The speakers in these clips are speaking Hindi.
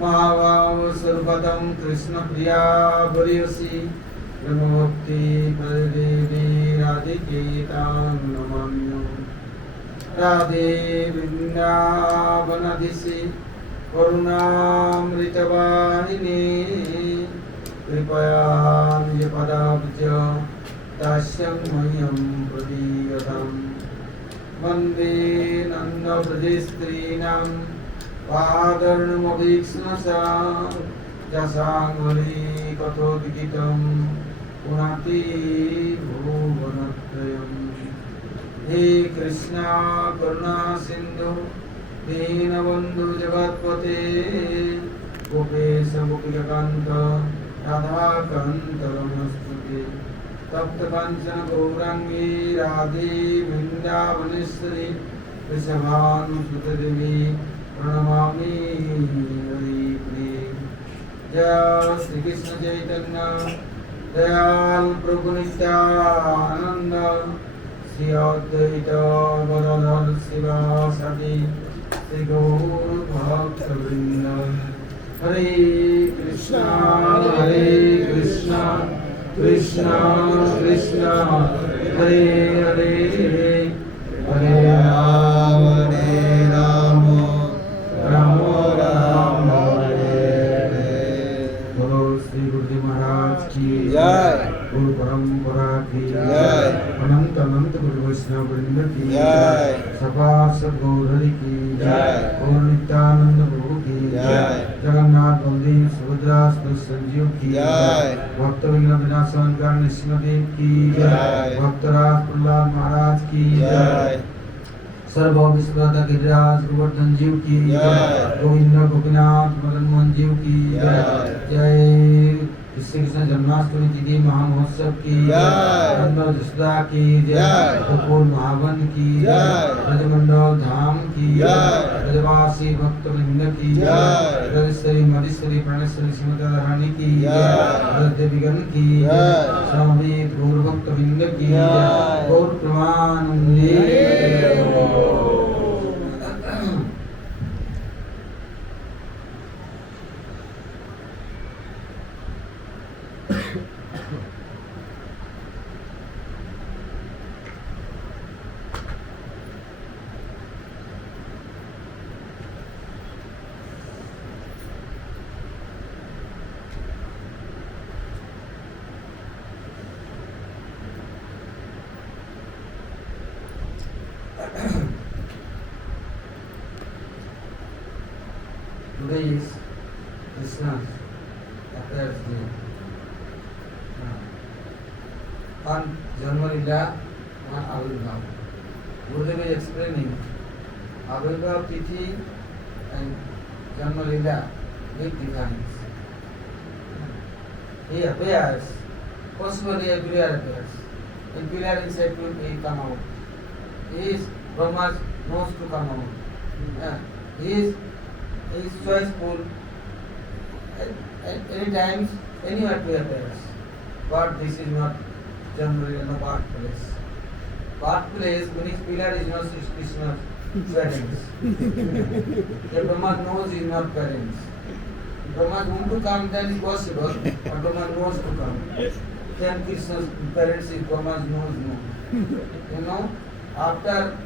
महाभाव सर्वदम कृष्ण प्रिया बरियसी ब्रह्मभक्ति प्रदेवी राधिके तां नमाम्यो राधे वृंदावनाधीशे करुणामृतवाहिनी कृपया निजपदाब्ज दास्यं मह्यं प्रदीयताम् वन्दे नन्दव्रजस्त्रीणां पादर्णमभीक्ष्णसा यशाङ्गली कथोद्गीतं पुनाति भुवनत्रयम् हे कृष्णा करुणा सिन्धु दीनबन्धु जगत्पते गोपेश गोपिकान्त राधाकान्त नमोऽस्तुते तप्त कांचन गौरांगी राधे वृंदावनेश्वरी वृषभानुसुते देवी प्रणमामि हरिप्रिये। जय श्री कृष्ण चैतन्य दयाल प्रभु नित्यानंद श्री अद्वैत गदाधर शिवासादि श्री गौर भक्तवृंद। हरे कृष्णा कृष्णा कृष्णा हरे हरे हरे राम राम राम हरे हरे। बोलो श्री गुरुदेव महाराज की जय, गुरु परंपरा की जय, अनंत अनंत गुरु वैष्णव वृंद की जय, सभा सद्गुरु की जय, और नित्यानंद प्रभु की जय, जगन्नाथ बलदेव सुभद्रा संजीव की जय, भक्त विनाशन करने नृसिंहदेव की जय, भक्तराज प्रहलाद महाराज की जय, सर्व विश्वदा गिरिराज गोवर्धन जीव की जय, गोविंद गोपीनाथ मदन मोहन जीव की जय, जय श्री कृष्ण जन्माष्टमी तिथि महामहोत्सव की जय, नंद जसोदा की जय, गोकुल महावन की जय, ब्रजमंडल धाम की जय, ब्रजवासी भक्त वृंद की जय, ब्रजेश्वरी मधेश्वरी प्राणेश्वरी श्रीमती रानी की जय, ब्रजदेवीगण की जय, समवेत गौर भक्त वृंद की जय, गौर प्रमानंदे। Today is Krishna's appearance day. On January 1, Avirbhav. Gurudev is explaining Avirbhav Tithi and January 1, big difference. He appears, possibly everywhere appears. In pillar inside will he come out. He is Brahma's nose to come out. He is choiceful at any times, anywhere to appears. But this is not generally no birthplace. Birthplace means pillar is not Krishna's parents. The Brahma knows is not parents. Brahma want to come, then is possible, but Brahma knows to come. Then Krishna's parents is Brahma's knows no. After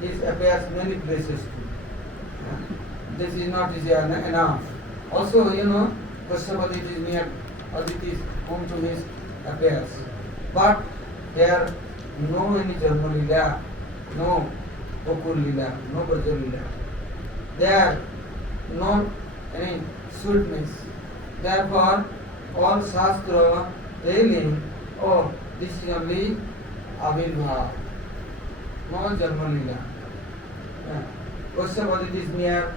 he appears many places too. This is not easy enough. Also, Kashyap is near Aditi's home to his affairs. But there no any Janma Lila, no Gokul Lila, no Braja Lila. There no any sweetness. Therefore, all Shastra telling, oh, this is only Avirbhav, no Janma Lila. Kashyap is near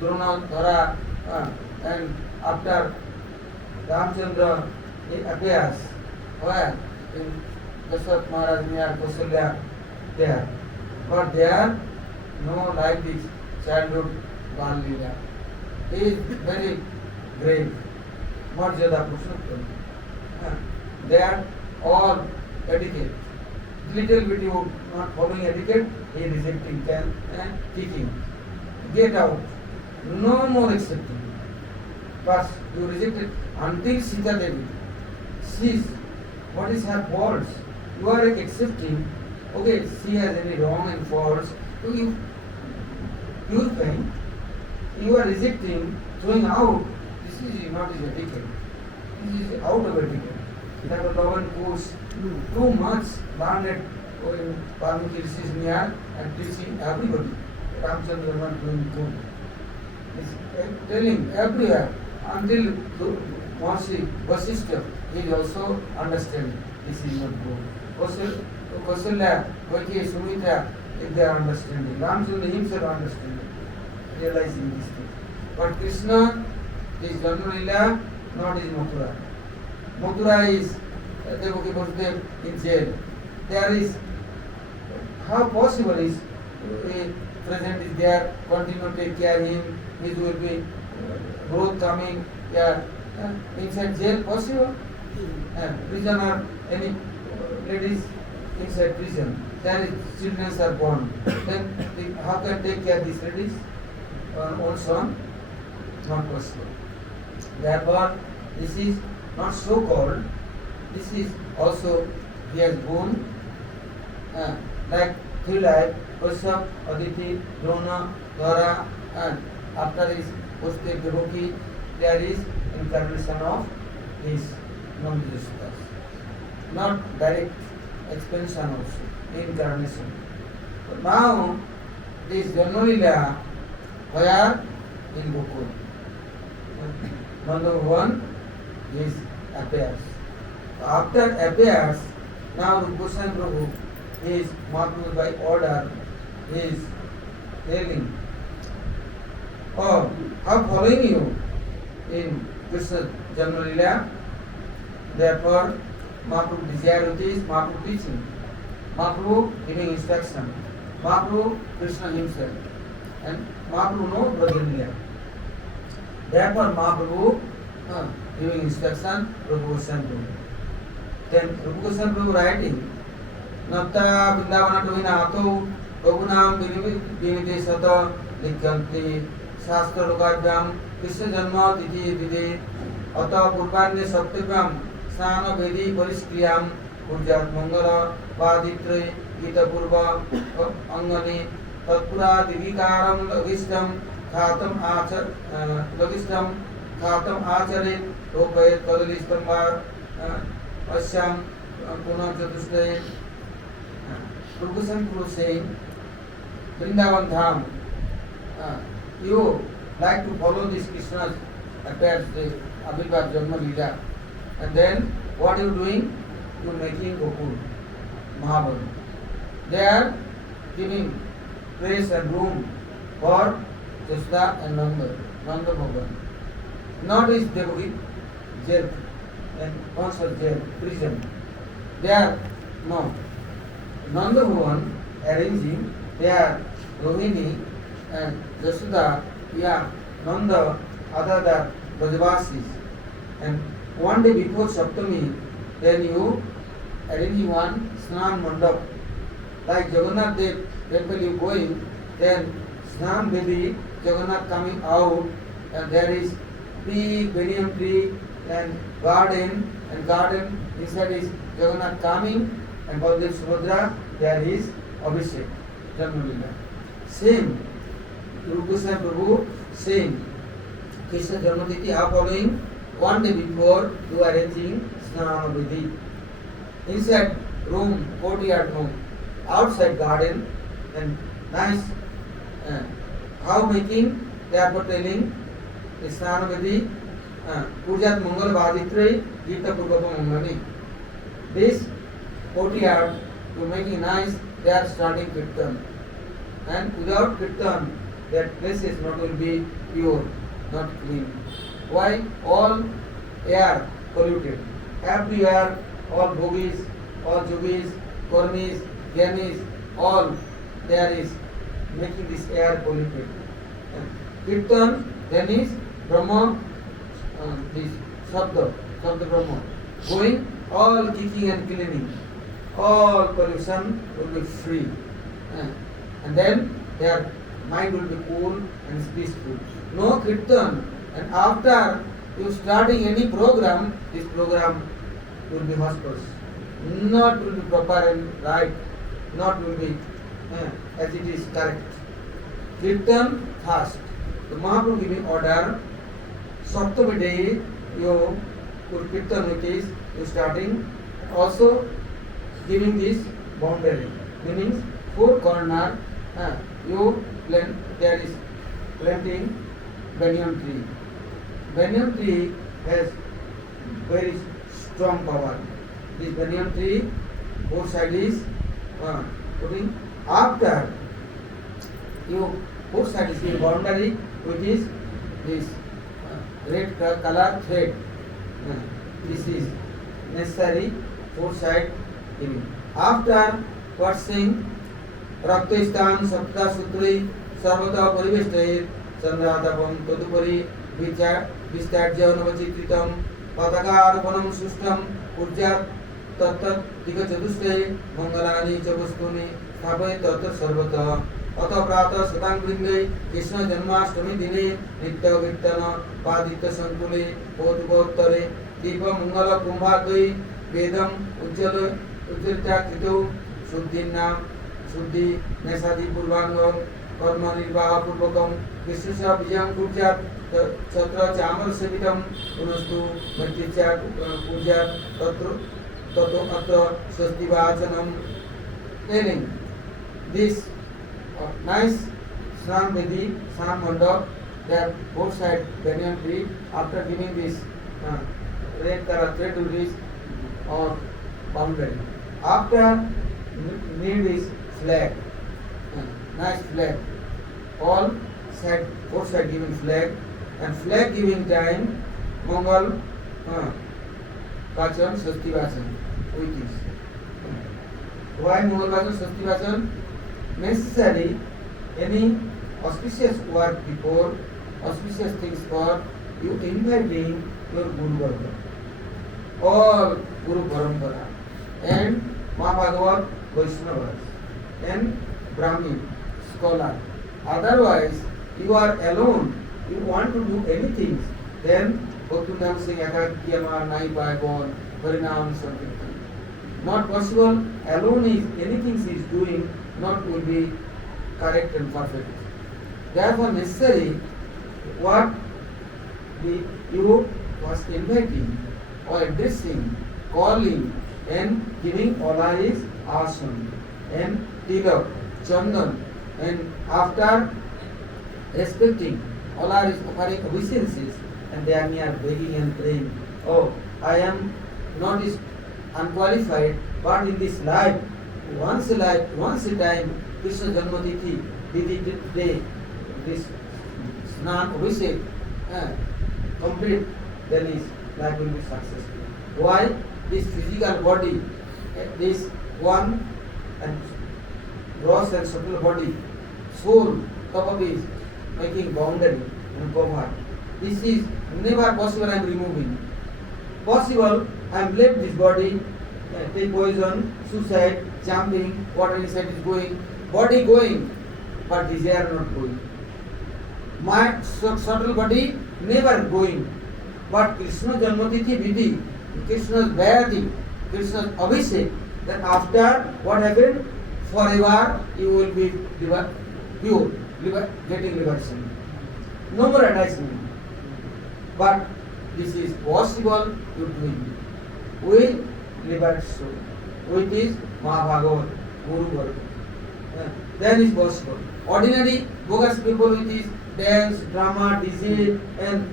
Drona Dhara, and after Ramchandra he appears where in Dasharatha Maharaj near Kausalya there. But there no like this childhood Bal Leela. He is very great. Marjada Purushottam. There all etiquette. Little bit you not following etiquette, he rejecting and kicking. Get out. No more accepting. But you rejected until Sita Devi sees what is her faults. You are accepting, okay, she has any wrong and faults, so you think you are rejecting, throwing out. This is not his etiquette. This is out of etiquette. That was love and course too much learned in Valmiki Rishi's near and teaching everybody. Ramchandra was not doing good. He's telling everywhere until Mahasi Vasishtha, he is also understanding this is not good. Kausalya, Vaiki, Sumitra, if they are understanding. Ramchandra himself understanding, realizing this thing. But Krishna is Janma Leela, not is Mathura. Mathura is Devaki Vasudev in jail. There is, how possible is a present is there, continue to take care of him, his will be growth coming, yeah, inside jail possible? Prison or any ladies inside prison, there is children are born. Then how can take care of these ladies? Own son? Not possible. Therefore, this is not so called, this is also he has born like three life, Kashyap, Aditi, Drona, Dwara, and after his Pushte Devaki, there is incarnation of his non-Vishwas. Not direct expansion also, incarnation. But now, this Janma-lila, where? In Gokul. Number one is appears. After appears, now Rupa Goswami Prabhu is Mahaprabhu by order is telling, oh, how following you in Krishna Janma-lila. Therefore, Mahaprabhu desire is Mahaprabhu teaching, Mahaprabhu giving instruction, Mahaprabhu Krishna himself, and Mahaprabhu no Braja-lila. Therefore, Mahaprabhu giving instruction, Rupa Goswami Prabhu. Then Rupa Goswami Prabhu writing, Nata Vrindavanatu Vinato Bhagunam Vinidesata Likyanti Shastra Lokavyam Krishna Janma Titi Vide Ata Purvanya Saptavyam Snana Vedi Pariskriyam Purjat Mangala Vaditre Gita Purva Angani Tatpura Divikaram Lagistam Khatam Acharit Lopayat Kadalistambar Asyam Punam Chatushtay. Rupa Goswami Prabhu saying, Vrindavan Dham, you like to follow this Krishna's affairs, the Abhirabha Janma-lila. And then what are you doing? You are making Gokul, Mahabharata. They are giving place and room for Jashoda and Nanda Bhagavan. Not his Devaki, jail, and also jail, prison. They are, no. Nanda Bhavan arranging, they are Rohini and Jashoda, yeah, Nanda, other Brajavasis. And one day before Saptami, then you arrange one Snan Mandap. Like Jagannath Dev temple you going, then Snan Devi, Jagannath coming out, and there is big banyan tree and garden inside is Jagannath coming, and Baldev Subhadra, there is Abhishek, Janma-lila. Same, Rupa Goswami Prabhu, same. Krishna Janma-titi are following, one day before you are arranging Snana Vidhi. Inside room, courtyard room, outside garden, and nice, how making, they are telling, Snana Vidhi, Purjat Mangal Vaditre, Gita Purvapa Mangani. This courtyard, to make it nice, they are starting kirtan. And without kirtan, that place is not will be pure, not clean. Why? All air polluted. Everywhere, all bhogis, all jogis, karmis, gyanis, all there is making this air polluted. Kirtan, then is Brahma, this Sabda Brahma, going, all kicking and cleaning, all pollution will be free. And then they are mind will be cool and peaceful. No kirtan. And after you starting any program, this program will be hospitals. Not will be proper and right. Not will be as it is correct. Kirtan fast. The Mahaprabhu giving order. Saptami day you put kirtan which is you starting. Also giving this boundary. Meaning four corner you plant, there is planting banyan tree. Banyan tree has very strong power. This banyan tree, both sides is putting. After you both sides is boundary, which is this red color thread. This is necessary four side giving. After washing रक्तस्थान सप्तसूत्री सर्वतः परिवेष्टयेत् चंद्रातपम तदुपरि विस्तार्यनवचित्रितं पताकारोपणं सुष्ठं ऊर्जात् तत्तत् दिक्चतुष्टये मंगलानि च वस्तूनि स्थापयेत् तत्र सर्वतः अतः प्रातः शताङ्गवृन्दे कृष्ण जन्माष्टमी दिने नित्य कीर्तन पादित्य संकुले कौतुकोत्तरे दीप मंगल कुंभाद्वै वेदम उज्ज्वलता कृतौ शुद्धिनाम शुद्धि नैषादि पूर्वांग कर्म निर्वाह पूर्वकम कृष्ण से विजयं कुर्यात् छत्र चामर सेवितम पुनस्तु मृत्युचा पूजा तत्र ततो अत्र स्वस्ति वाचनम telling this nice snan vedi snan mandap that both side banyan tree after giving this red color thread to this or boundary after need is flag, nice flag. All side, both side giving flag, and flag giving time, Mongol, Vachan, Sasti Vachan, with this. Why Mongol Vachan, Sasti Vachan? Necessary, any auspicious work before, auspicious things for, you inviting your Guru Varga, all Guru Parampara, and Mahabhagavat Vaishnavas. And Brahmin, scholar. Otherwise, you are alone. You want to do anything, then Bhakti Singh Akakiyama Nai Paibon, Harinam Sankirtan. Not possible. Alone is anything he is doing, not will be correct and perfect. Therefore, necessary what you was inviting or addressing, calling, and giving Allah is awesome. And tilak, chandan, and after respecting, Allah is offering obeisances, and they are near begging and praying. Oh, I am not unqualified, but in this life, once a time, Krishna Janmatithi, day, this snan abhishek, complete, then his life will be successful. Why? This physical body, this one and gross and subtle body, soul, top is making boundary and cover. This is never possible. I am removing. Possible, I am left this body, take poison, suicide, jumping, water inside is going, body going, but desire not going. My subtle body never going, but Krishna Janmatithi Vidhi, Krishna's Bhayati, Krishna's Abhishek, then after what happened? Forever you will be pure, getting liberation. No more attachment. But this is possible to do with liberate soul, which is Mahabhagavat, Guru Varga. Then is possible. Ordinary bogus people with this dance, drama, DJ, and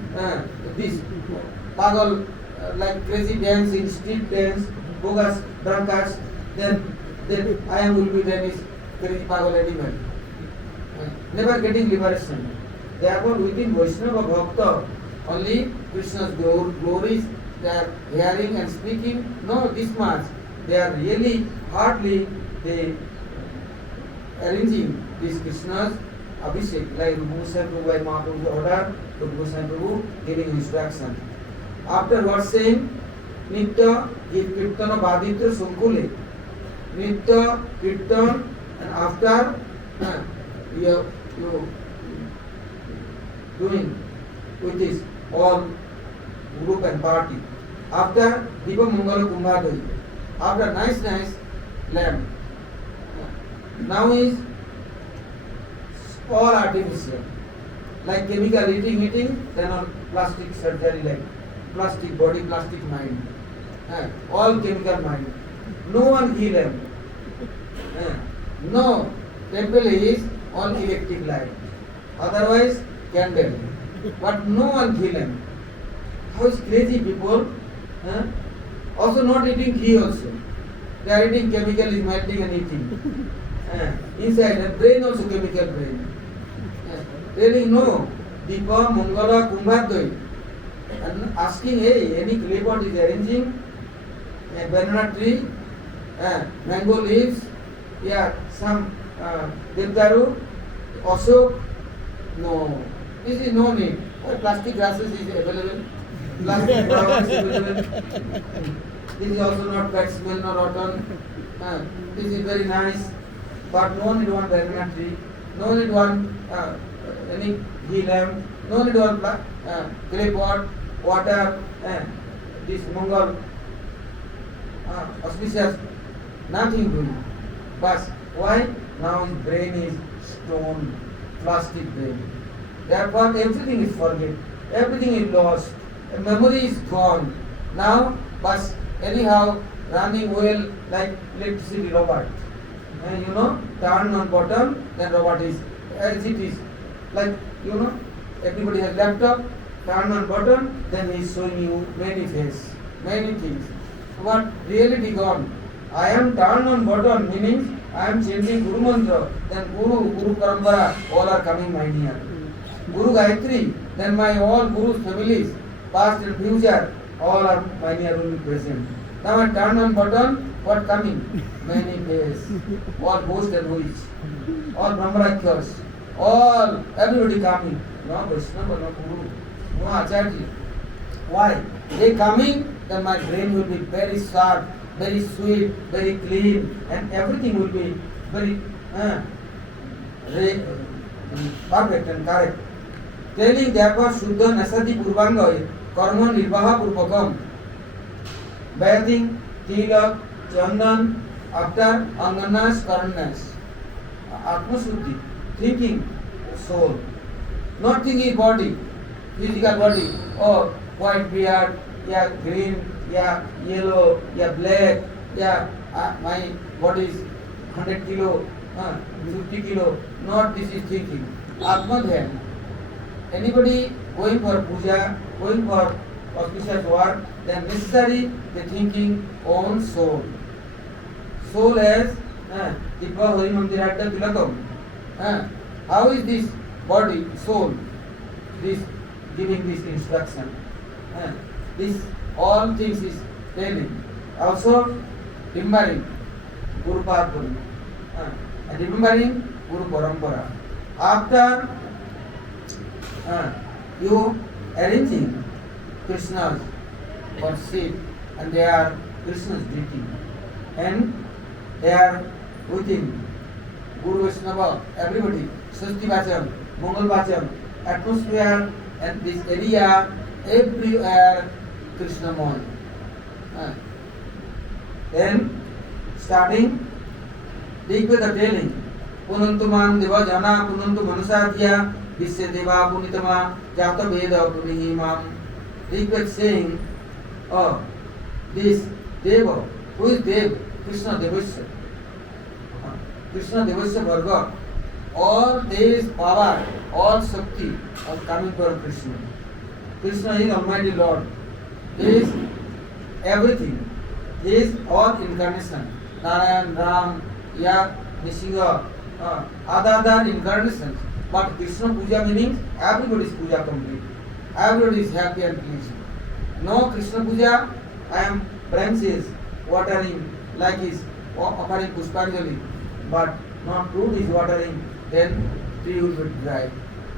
this pagal like crazy dancing, street dance, bogus drunkards, then I am will be then is crazy pagal animal. Never getting liberation. Therefore, within Vaishnava Bhakta, only Krishna's glories they are hearing and speaking. No, this much. They are really hardly they arranging this Krishna's Abhishek, like Rupa Goswami Prabhu by Mahaprabhu's order, Rupa Goswami Prabhu giving instruction. Afterwards saying, Nitya Kirtana Baditra Sunkule. Nitya Kirtan, and after you doing with this all group and party. After Deepa Mangala Kumbhadai, after nice lamp, now is all artificial, like chemical eating, then on plastic surgery, like plastic body, plastic mind, all chemical mind. No one heal them. No, temple is all electric light, otherwise candle, but no one heal them. How is crazy people? Also not eating ghee also. They are eating chemical is melting and eating. Inside the brain also chemical brain. Telling no, Deepa, Mangala, Kumbhadai. And asking, hey, any clapot is arranging a banana tree, mango leaves, some devdaru, also, no. This is no need. Plastic grasses is available. Plastic flowers is available. This is also not bad smell, not rotten. This is very nice. But no need one banana tree, no need one any ghee lamp, no need one clay pot, water, this Mongol auspicious, nothing doing. But why? Now his brain is stone, plastic brain. Therefore everything is forget, everything is lost, memory is gone. Now, but anyhow running well like electricity robot. Turn on button, then robot is as it is. Like, everybody has laptop, turn on button, then he is showing you many faces, many things. But reality gone. I am turn on button, meaning I am changing Guru Mantra, then Guru Parampara, all are coming my near. Guru Gayatri, then my all Guru's families, past and future, all are my near will be present. Now I turn on button, what coming? Many days. All ghost and witch. All Brahmarakhyas. All, everybody coming. No Vaishnava, no Guru, no Acharya. Why? They coming, then my brain will be very sharp, very sweet, very clean, and everything will be very perfect and correct. Telling therefore Shuddha Nasati Purvanga Karma Nirvaha Purvakam. Bathing, Tilak, Chandan, after Anganas, Karanas. Atma Shuddhi, thinking soul. Not thinking body, physical body. Oh, white beard, green, yellow, black, my body is 100 kilo, 50 kilo. Not this is thinking. Atma Dhyan. Anybody going for puja, going for auspicious work, then necessary the thinking on soul. Soul as Dibba Hari Mandiradda Tilakam. How is this body, soul, this giving this instruction? This all things is telling. Also remembering Guru Parpuri, and remembering Guru Parampara. After you arranging Krishna's or seat, and they are Krishna's deity, and they are within Guru Vaishnava, everybody, Sasti Vacham, Mongol Vacham, atmosphere and this area, everywhere Krishnamoy. Then starting, take with the telling, Punantumam Deva Jana, Punantu Manusadhya, Visya Deva Punitama, Jata Veda Punihimam. Take with saying, oh, this Deva, who is Dev? Krishna Devasya. Krishna Devasya Varga. All this power, all Shakti are coming from Krishna. Krishna is Almighty Lord. He is everything. He is all incarnation. Narayan, Ram, Nishinga, other incarnations. But Krishna Puja meaning everybody's Puja complete. Everybody is happy and pleased. No Krishna Puja, I am branches, watering, like is offering Pushpanjali, but not fruit is watering, then tree will be dry.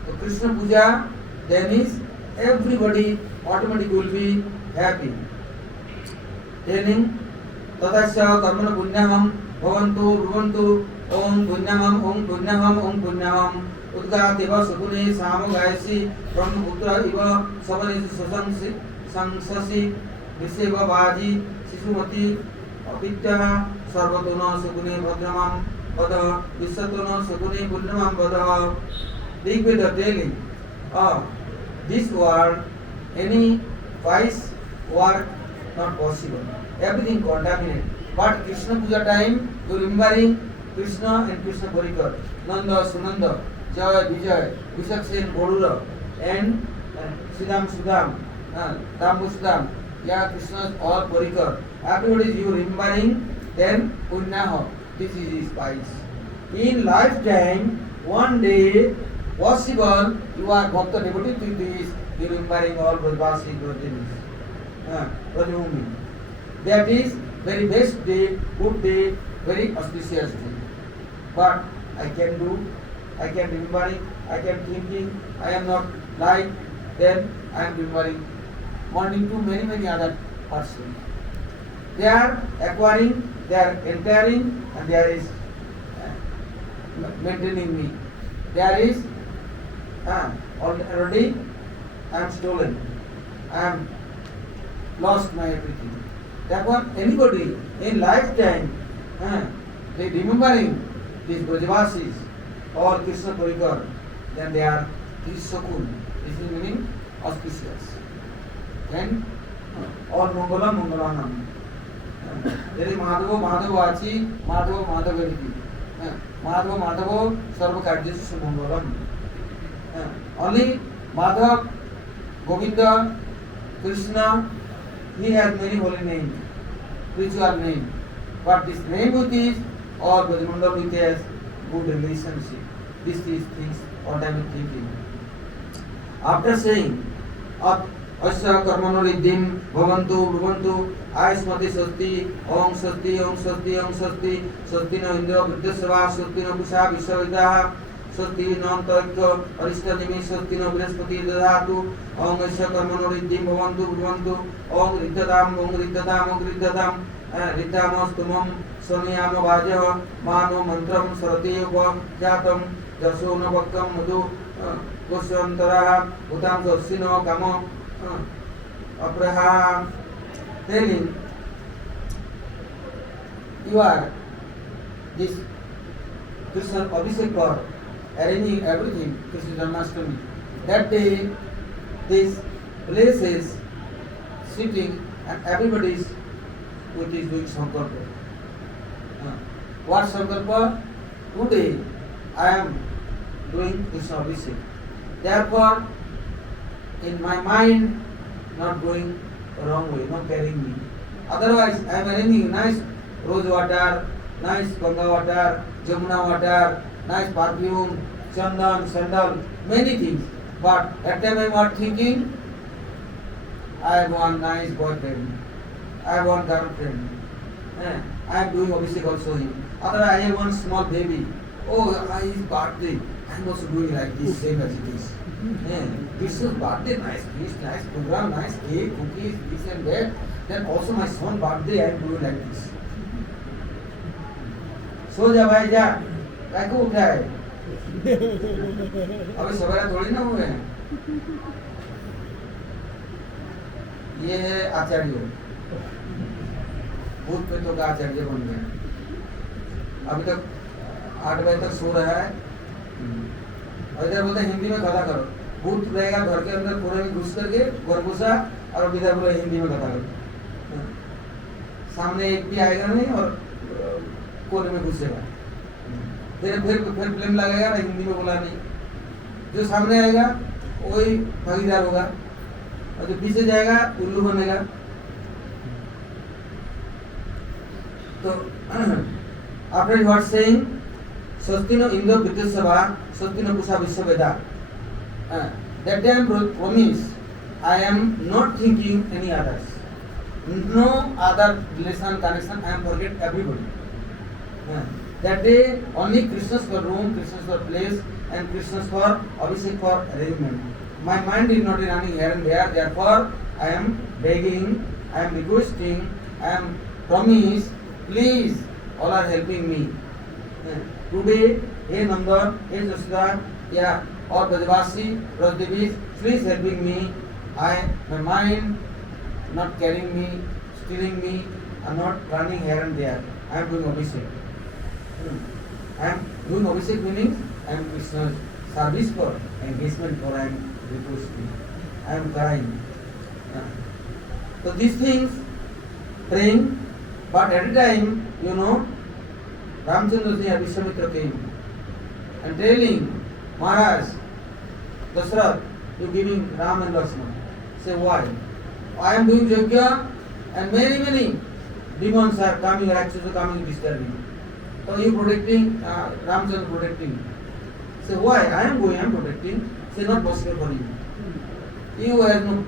So Krishna Puja, then is everybody automatically will be happy. Telling Tatasya Karmana Punyamam Bhavantu Ruvantu Om Punyamam Om Punyamam Om Punyamam उद्गातेव सकुने सामो गायसि ब्रह्मपुत्र इव सवनेषु सशंसि संससि विषेव बाजी शिशुमती अविद्या सर्वतो न सकुने भद्रमां वद विश्वतो न सकुने पुण्यमां वद Rigveda telling this world any wise work not possible, everything contaminated. But Krishna Puja time, you remembering Krishna and Krishna Parikar, Nanda, Sunanda, Jaya, Vijay, Vishaksen, Gorura, and Sudam, Dambu Sudam, yeah, Krishna all Parikar. Everybody is you remembering, then Punnaha, this is his spice. In lifetime, one day, possible, you are Bhakta devotee to this, you remembering all Brajvasi, Brajbhumi. That is very best day, good day, very auspicious day. But I can remembering, I can thinking, I am not like, then I am remembering wanting to many other persons. They are acquiring, they are entering, and there is maintaining me. There is already I am stolen, I am lost my everything. Therefore, anybody in lifetime, they remembering these Brajavasis or Krishna Parikar, then they are Sakun. This is meaning auspicious. Then all Mangalanam. There is Madhava Achi, Madhava Veriti. Madhava Sarva Karjeshu Mangalam. Only Madhav, Govinda, Krishna, he has many holy names, spiritual names. But this name with is or Brajmandal with has good relationship. This is things what I am thinking. After saying, Asya Karmano Riddhim Bhavantu Bhavantu Ayasmati Sasti Om Sasti Om Sasti Om Sasti Sasti No Indra Vidyasava Sasti No Kusha Vishwavidaha Sasti No Antarikya Arishta Nimi Sasti No Brihaspati Dadhatu Om Asya Karmano Riddhim Bhavantu Bhavantu Om Riddhadam Om Riddhadam Om Riddhadam Riddhamastumam Saniyama Vajah Mano Mantram Saratiyupa Jatam Jasona Vakam Madhu Gosantaraha Utam Sasino Kamo Abraham telling you are this Krishna Abhishek for arranging everything, Krishna Janmashtami. That day, this place is sitting and everybody is doing Sankalpa. What Sankalpa? Today I am doing Krishna Abhishek. Therefore, in my mind, not going wrong way, not carrying me. Otherwise, I am arranging nice rose water, nice Ganga water, Jamuna water, nice perfume, chandan, sandal, many things. But at that time I am not thinking, I have one nice boyfriend, I have one girlfriend, I am doing Abhishek also him. Otherwise, I have one small baby. Oh, his birthday, I am also doing like this, same as it is. Krishna's birthday, nice feast, nice program, nice cake, cookies, this and that. Then also my son's birthday, I am doing like this. सो जा भाई जा, काय को उठा है? अबे सवेरा थोड़ी ना हुए हैं। ये है आचार्य, भूत प्रेतों का आचार्य बन गया। अभी तक 8 बजे तक सो रहा है। और इधर बोलते हिंदी में कथा करो। भूत रहेगा घर के अंदर पूरे में घुस करके घर घुसा और इधर बोले हिंदी में कथा करो। सामने एक भी आएगा नहीं और कोने में घुसेगा। फिर फिल्म लगेगा ना हिंदी में बोला नहीं। जो सामने आएगा वही भागीदार होगा और जो पीछे जाएगा उल्लू बनेगा। तो after what saying Sastino Indra Vidyasava Sastino Kusa Vishwaveda, that day I am promise I am not thinking any others, no other relation connection, I am forget everybody. That day only Krishna's for room, Krishna's for place, and Krishna's for Abhishek for arrangement. My mind is not running here and there. Therefore, I am begging, I am requesting, I am promise. Please, all are helping me. Today, hey Nanda, hey Jasudha, Yeah, or Brajavasi, Brajdevis, please helping me. My mind not carrying me, stealing me, I'm not running here and there. I am doing Abhishek. I am doing Abhishek meaning I am Krishna's service for engagement for I am requesting. I am crying. So these things, praying, but at a time, Ramchandra Singh Vishwamitra came and telling Maharaj, Dasrath, you giving Ram and Lakshmana. Say why? I am doing Yajna and many demons are coming, Rakshasa coming disturbing. So you protecting, Ramchandra protecting. Say why? I am going, I am protecting. Say not possible for you. You have no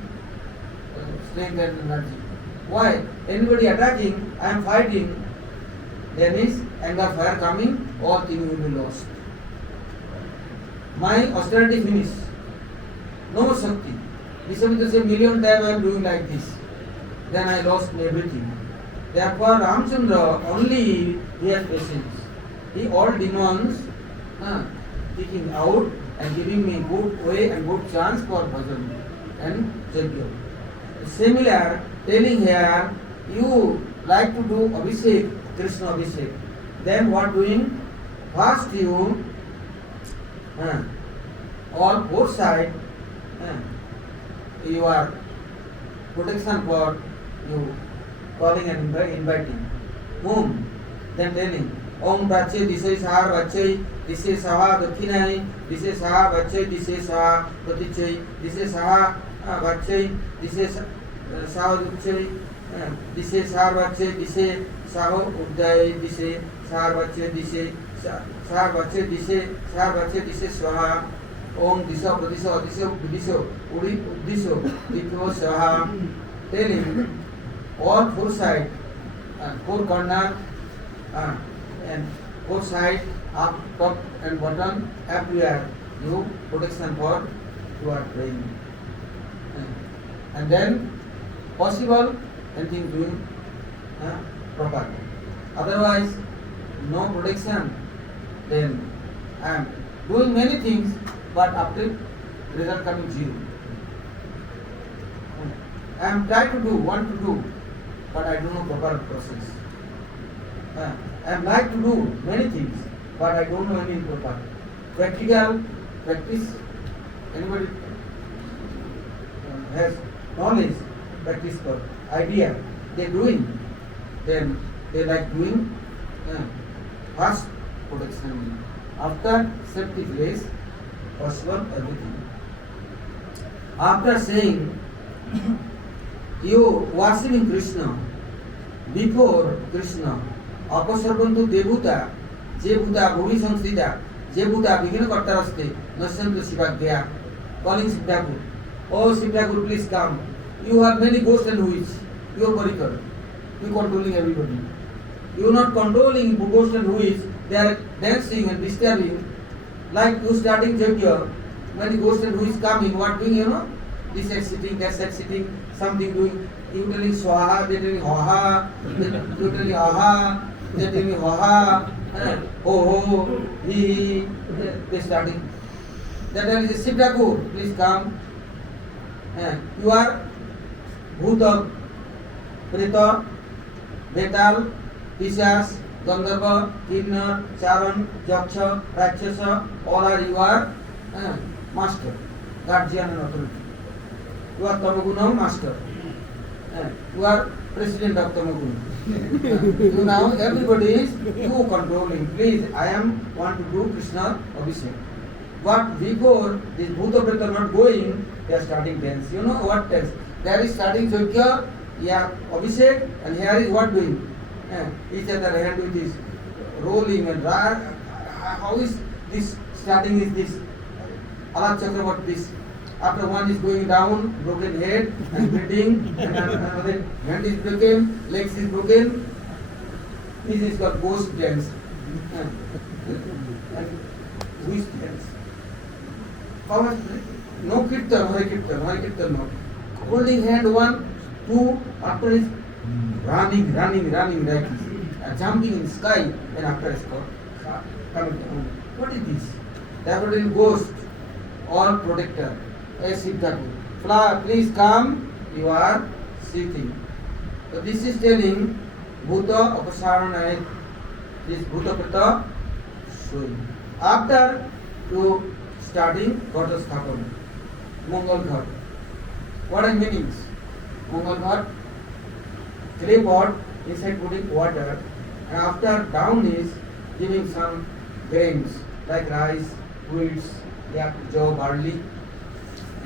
strength and energy. Why? Anybody attacking, I am fighting, then is anger fire coming, all things will be lost. My austerity finished. No more Shakti. Vishwamitra said, million times I am doing like this. Then I lost everything. Therefore, Ramchandra only he has patience. He all demons taking out and giving me good way and good chance for bhajan and yajna. Similar, telling here, you like to do Abhishek, Krishna Abhishek. Then what doing? First you all both sides you are protection for you calling and inviting. Whom? Then telling Om Prache Dishe Sahar Vache Dishe Saha Dakhinai Dishe Saha Vache Dishe Saha Pratiche Dishe Saha Vache Dishe Saha Duche Dishe Sahar Vache Dishe Saho Uddai Dishe Sahar Vache Dishe Sahar Vache Dishe Sahar Vache Dishe Swaha Om Disho Pradisho Disho Budisho Udi Uddisho Dikho Saha. Telling all four sides, four corner and four side, up, top and bottom, everywhere you protection for you are praying. And then possible anything doing proper. Otherwise, no protection, then I am doing many things, but after result coming zero. I am trying to do, want to do, but I don't know proper process. I am like to do many things, but I don't know any proper. Practical practice, anybody has knowledge, practice for idea, they doing, then they like doing first protection. After safety place, possible everything. After saying, you worshiping Krishna, before Krishna, अपसर्पन्तु देवूता, जे भूता भूमि संस्थिता, जे भूता विघ्न कर्ता रस्ते, नश्यन्तु शिवाज्ञया, calling Sivyagur. Oh Sivyagur, please come. You have many ghosts and witches. You are Parikar. You are controlling everybody. You are not controlling ghosts and witches. They are dancing and disturbing. Like you starting Yajna, when the ghosts and witches coming, what doing, This is sitting, that is sitting, something doing. You telling Swaha, they telling Haha, you telling Aha, they telling Haha, ho, he, they starting. That is Sivyagur, please come. You are Bhuta, Preta, Betal, Pishas, Gandharva, Kinnar, Charan, Jaksha, Rakshasa, all are you are master, guardian and authority. You are Tamagunam master. You are president of Tamagun. You now everybody is you controlling. Please, I am want to do Krishna Abhishek. But before this Bhuta Preta not going, they are starting dance. You know what dance? There is starting Yajna, yeah, Abhishek, and here is what doing? Each other hand with this rolling and how is this starting is this? Alat Chakravarti this. After one is going down, broken head and bleeding, and another hand is broken, legs is broken. This is called ghost dance. And witch dance. No kirtan, Hare Kirtan not. Holding hand 1, 2, after is running like this, jumping in sky, and after is coming down. What is this? daffodil ghost or protector, a Shiv Thakur. Please come, you are sitting. So this is telling Bhuta Apasarana, this Bhuta Prata showing. After to starting Ghata Sthapana, Mangal Ghat. What are meanings? Mangal Ghat, clay pot, inside putting water, and after down is giving some grains like rice, wheat, jaw, barley,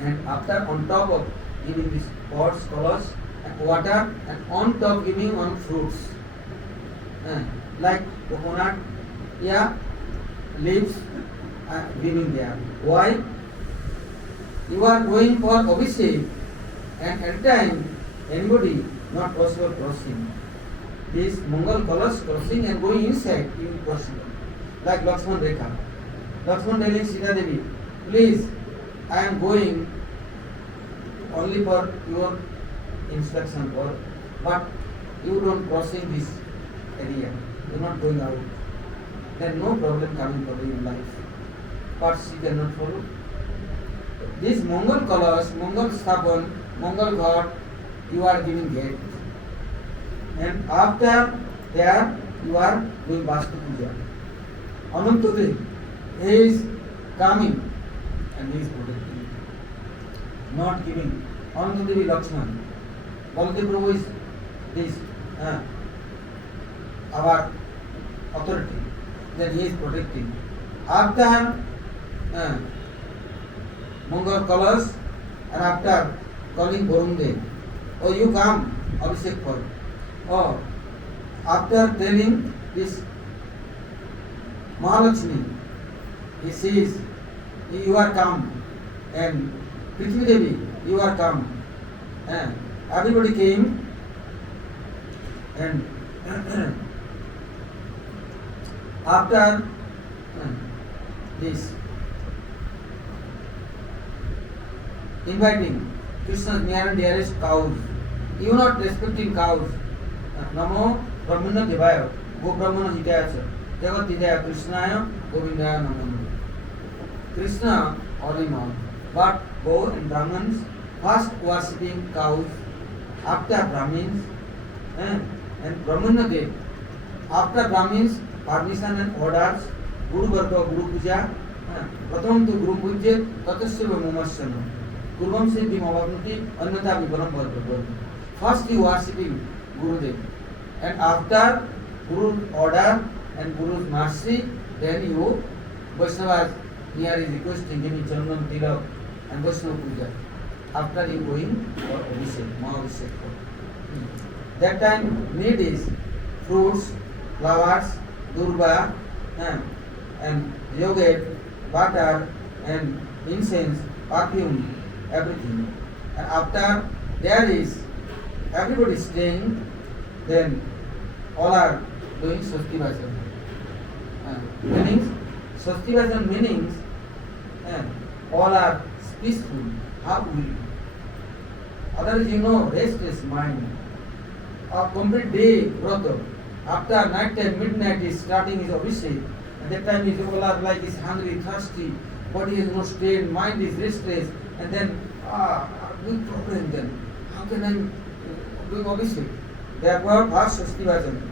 and after on top of giving these pots, colors, and water, and on top giving on fruits like coconut, leaves giving there. Why? You are going for Abhishek, and at the time anybody not possible crossing. This Mangal colors crossing and going inside is possible. Like Lakshman Rekha. Lakshman telling Sita Devi, please, I am going only for your instruction, but you don't crossing this area. You are not going out. Then no problem coming for you in life. But she cannot follow. These Mongol colors, Mongol Sthapan, Mongol Ghat, you are giving gate. And after there, you are doing Vastu Puja. Anantadev, he is coming and he is protecting. Not giving. Anantadev is Lakshman. Baladev Prabhu is this, our authority. Then he is protecting. After Mongol colors and after calling Varundev, oh you come, Abhishek for. Oh, after telling this Mahalakshmi, he says, you are come, and Prithvi Devi, you are come. Everybody came, and after this inviting Krishna's near and dearest cows, you not respecting cows. Namo Brahmana Devaya, Go Brahmana Hidaya, Devat Hidaya Krishnaya, Govindaya Namo. Krishna all in all. But Go and Brahmins first worshipping cows, after Brahmins, and Brahmana Dev. After Brahmins, permission and orders, Guru Varga, Guru Puja, Pratham to Guru Puja, Tatasya Mumasana. Kurvam Siddhi Mavavnuti, Annata Viparam Varga. First you worshipping Gurudev, and after Guru's order and Guru's mercy, then you Vaishnavas near is requesting giving Chandan Tilak and Vaishnava Puja. After you going for Abhishek, Mahabhishek. That time need is fruits, flowers, durba, and yogurt, butter, and incense, perfume, everything. And after there is everybody staying, then all are doing Swasti Vajan. Meanings, Swasti Vajan meanings, all are peaceful. How will you? Otherwise, restless mind. A complete day, brother. After night time, midnight is starting his Abhishek. At that time, his people are like is hungry, thirsty, body has no strain, mind is restless, and then, big problem then. How can I do Abhishek? Therefore, first Swasti Vajan.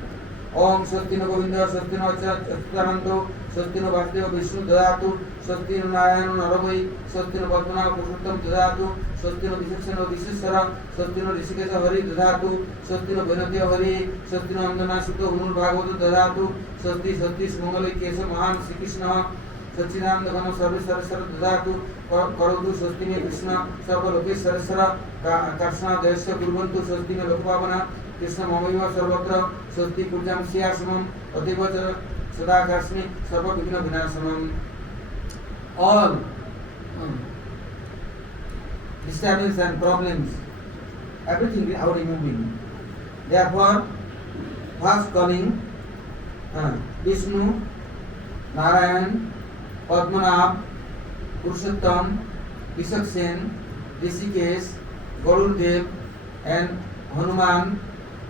Om Swasti no Govinda, Swasti no Achyutanando, Swasti no Vasudeva Vishnu Dadatu, Swasti no Narayana Naramai, Swasti no Padmana Purushottam Dadatu, Swasti no Visheshana Visheshara, Swasti no Rishikesha Hari Dadatu, Swasti no Bhenatya Hari, Swasti no Amdana Sutta Gunul Bhagavata Dadatu, Swasti Swasti Smangalai Kesa Mahan Sri Krishna, Satchidananda Gana Sarva Sarasara Dadatu, Karodu Swasti me Krishna, Sarva Lokesh Sarasara, Karsana Dayasya Gurvantu, Swasti me Lokpavana, Krishna Mamayiva Sarvatra, Swasti Pujam Siyasamam, Adivata Sadakarsmi, Sarva Vigna Vinasamam. All disturbance and problems, everything is out removing. Therefore, first calling Vishnu, Narayan, Padmanabh, Purushottam, Vishaksen, Rishikesh, Garudev, and Hanuman.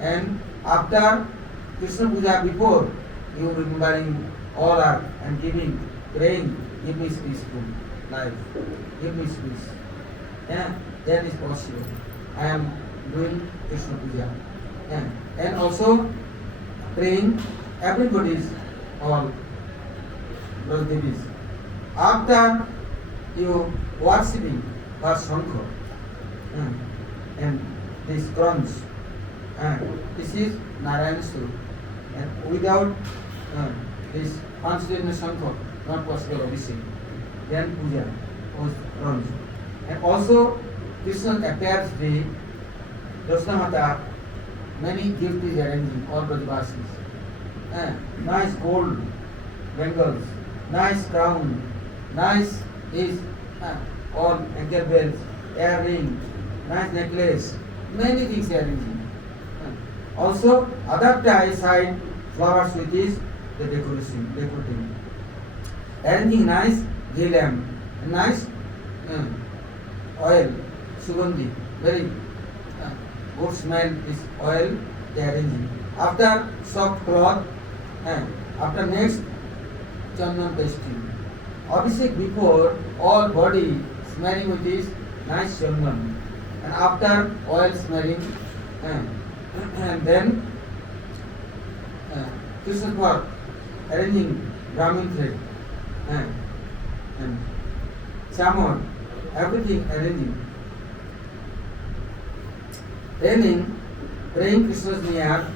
And after Krishna Puja, before you remembering all are and giving, praying give me peaceful life, give me peace. Yeah, then is possible. I am doing Krishna Puja. Yeah. And also praying, everybody's all those devis. After you worshipping for Shankha and this crunch, this is Narayan Suru. And without this constitutional Shankha, not possible obviously. Then puja was crunch. And also Krishna appears the Rasnamata, many gifts is arranging, all Brajvasis. Nice gold bangles, nice crown, nice is all ankle bells, earring, nice necklace, many things arranging. Also, other side flowers with is the decorating. Arranging nice ghee lamp, nice oil, sugandhi, very good smell is oil they arranging. After soft cloth, after next chandan pasting. Abhishek before all body smearing with this nice chandan, and after oil smearing, and then Krishna for arranging Brahmin thread and chamor, everything arranging. Praying Krishna's near.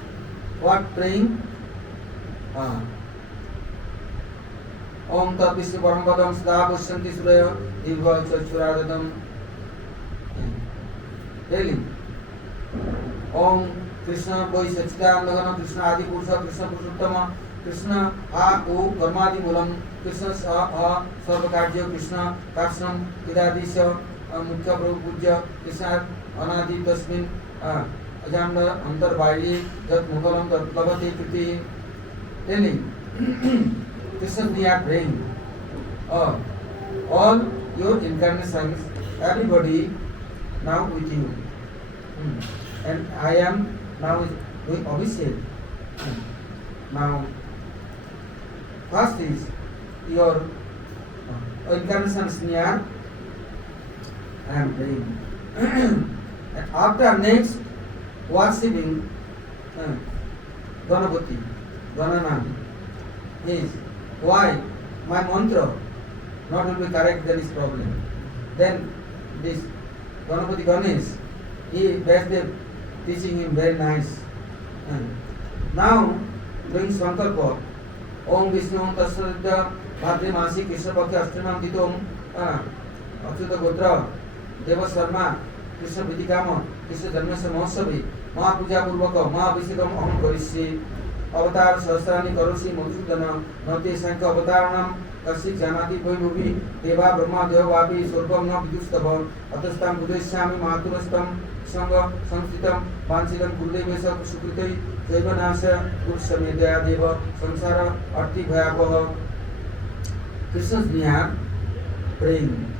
What praying? Om Tat Vishnu Parampadam Sada Pushyanti Suraya Diva Chachuradadam. Telling Om Krishna Boi Sachidanandagana Krishna Adi Purusha Krishna Purushottama Krishna Ha U Karmadi Mulam Krishna Sa Sarvakarjya Krishna Karsam Idadisha Mukhya Prabhu Pujya Krishna Anadi Tasmin Ajamda Antar Vairi Jat Mukalam Tat Lavati Kriti. Telling Krishna we are praying. All your incarnations, everybody now with you. And I am now doing Abhishek. Now, first is your incarnations near, I am praying. And after next, worshipping Ganapati, Gananam is why my mantra not will be correct, then is problem. Then this Ganapati Ganesh, he Vasudev teaching him very nice. Now doing Sankalpa, Om Vishnu Tassadya Bhadri Masi Krishna Paksha Ashtanam Titom Achyuta Gotra Deva Sarma Krishna Vidikama Krishna Dharmasya Mahotsavi Mahapuja Purvaka Mahabhisekam Aham Karissi Avatar Sahasrani Karoshi Madhusudana Nate Sankha Avataranam Kasik Janati Vaibhuvi Deva Brahma Deva Vapi Swarpam Na Vidustava Atastam Budeshyami Mahaturastam Sangha Samstitam Pansitam Kuldevesa Sukritai Jaivanasya Ursamedaya Deva Samsara Arti Bhayapaha. Krishna's near praying.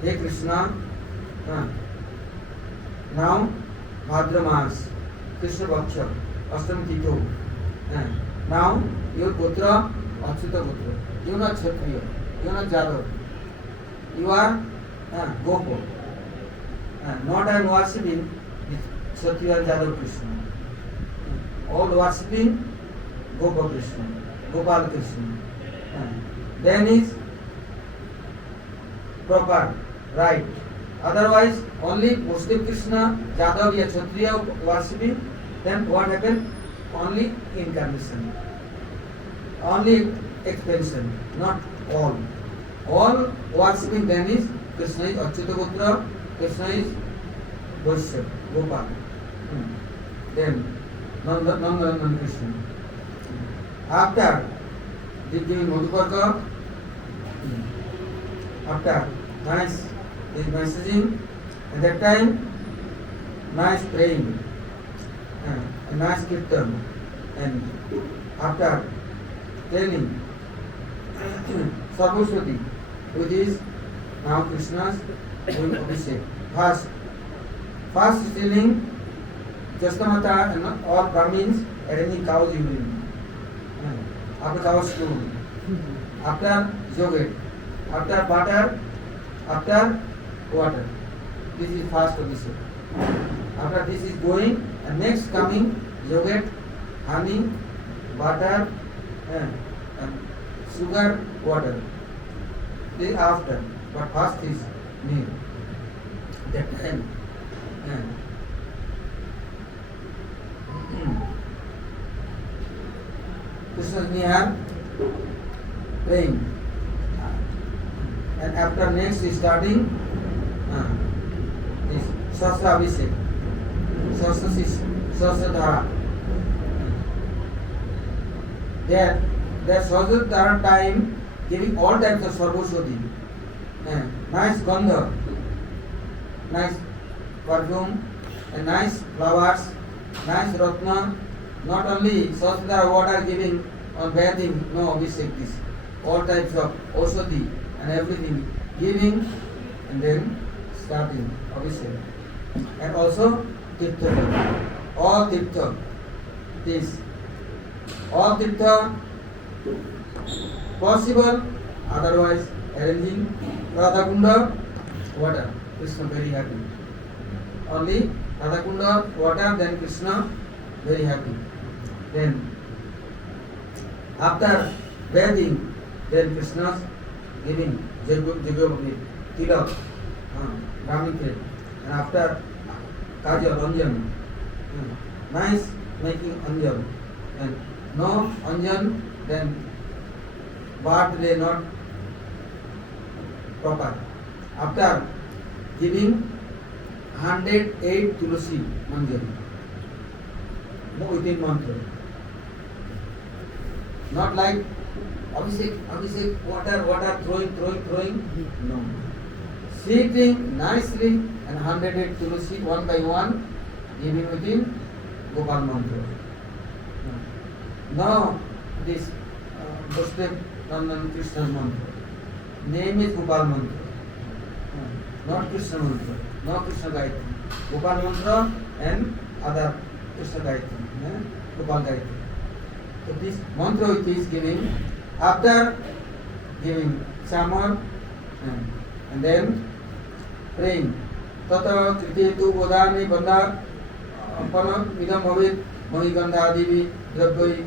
Hey Krishna, now Bhadra Mas, Krishna Paksha, Astam Tito. Now your Putra, Achyuta Putra. You are not Kshatriya, you are not Jadava. You are Gopa. Not I am worshipping Kshatriya and Jadava Krishna. All worshipping Gopa Krishna, Gopal Krishna. Then is proper, right. Otherwise, only Muslim Krishna, Jadava or Kshatriya worshipping, then what happened? Only incarnation, only expansion, not all. All worshipping then is Krishna is Achyuta Putra, Krishna is Vaishya, Gopal. Then Nanda Krishna. After giving Madhuparka, after nice is messaging, at that time nice praying, a nice kirtan, and after telling Sarvaswati, which is now Krishna's doing Abhishek. First is telling Jastamata and all Brahmins arranging cows urine. After cows stool. After Joget, After butter, after water. This is first episode. After this is going, and next coming yogurt, honey, butter, and sugar, water. This is after, but first is milk. That time. Krishna is near praying. And after next is starting this Sastra Abhishek, Sastra Dhara. That Sastra Dhara time giving all types of Sarvaswati. Nice gandha, nice perfume, and nice flowers, nice ratna. Not only Sastra Dhara water giving on bathing, no Abhishek this. All types of Osati and everything giving and then starting Abhishek. And also Tirtha. All Tirtha. This. All Tirtha possible, otherwise arranging Radhakunda water. Krishna very happy. Only Radhakunda water, then Krishna very happy. Then after bathing, then Krishna's giving Jagabhakti, Tilak, Brahmin thread. And after Kajal, Anjan, nice making Anjan. And no Anjan, then birthday not proper. After giving 108 Tulasi Manjari, no within mantra. Not like Abhishek, water, throwing. No. Sitting nicely and 108 Tulasi one by one, giving within Gopal mantra. No, this Vasudev Nandan Krishna's mantra. Name is Gopal mantra. Not Krishna mantra. No Krishna Gayatri. Gopal mantra and other Krishna Gayatri. Gopal Gayatri. So this mantra which is giving, after giving Samar and then praying. Tata Kritetu Bodhani Bandha Apana Vidam Bhavit Mahigandha Adivi Drabdoi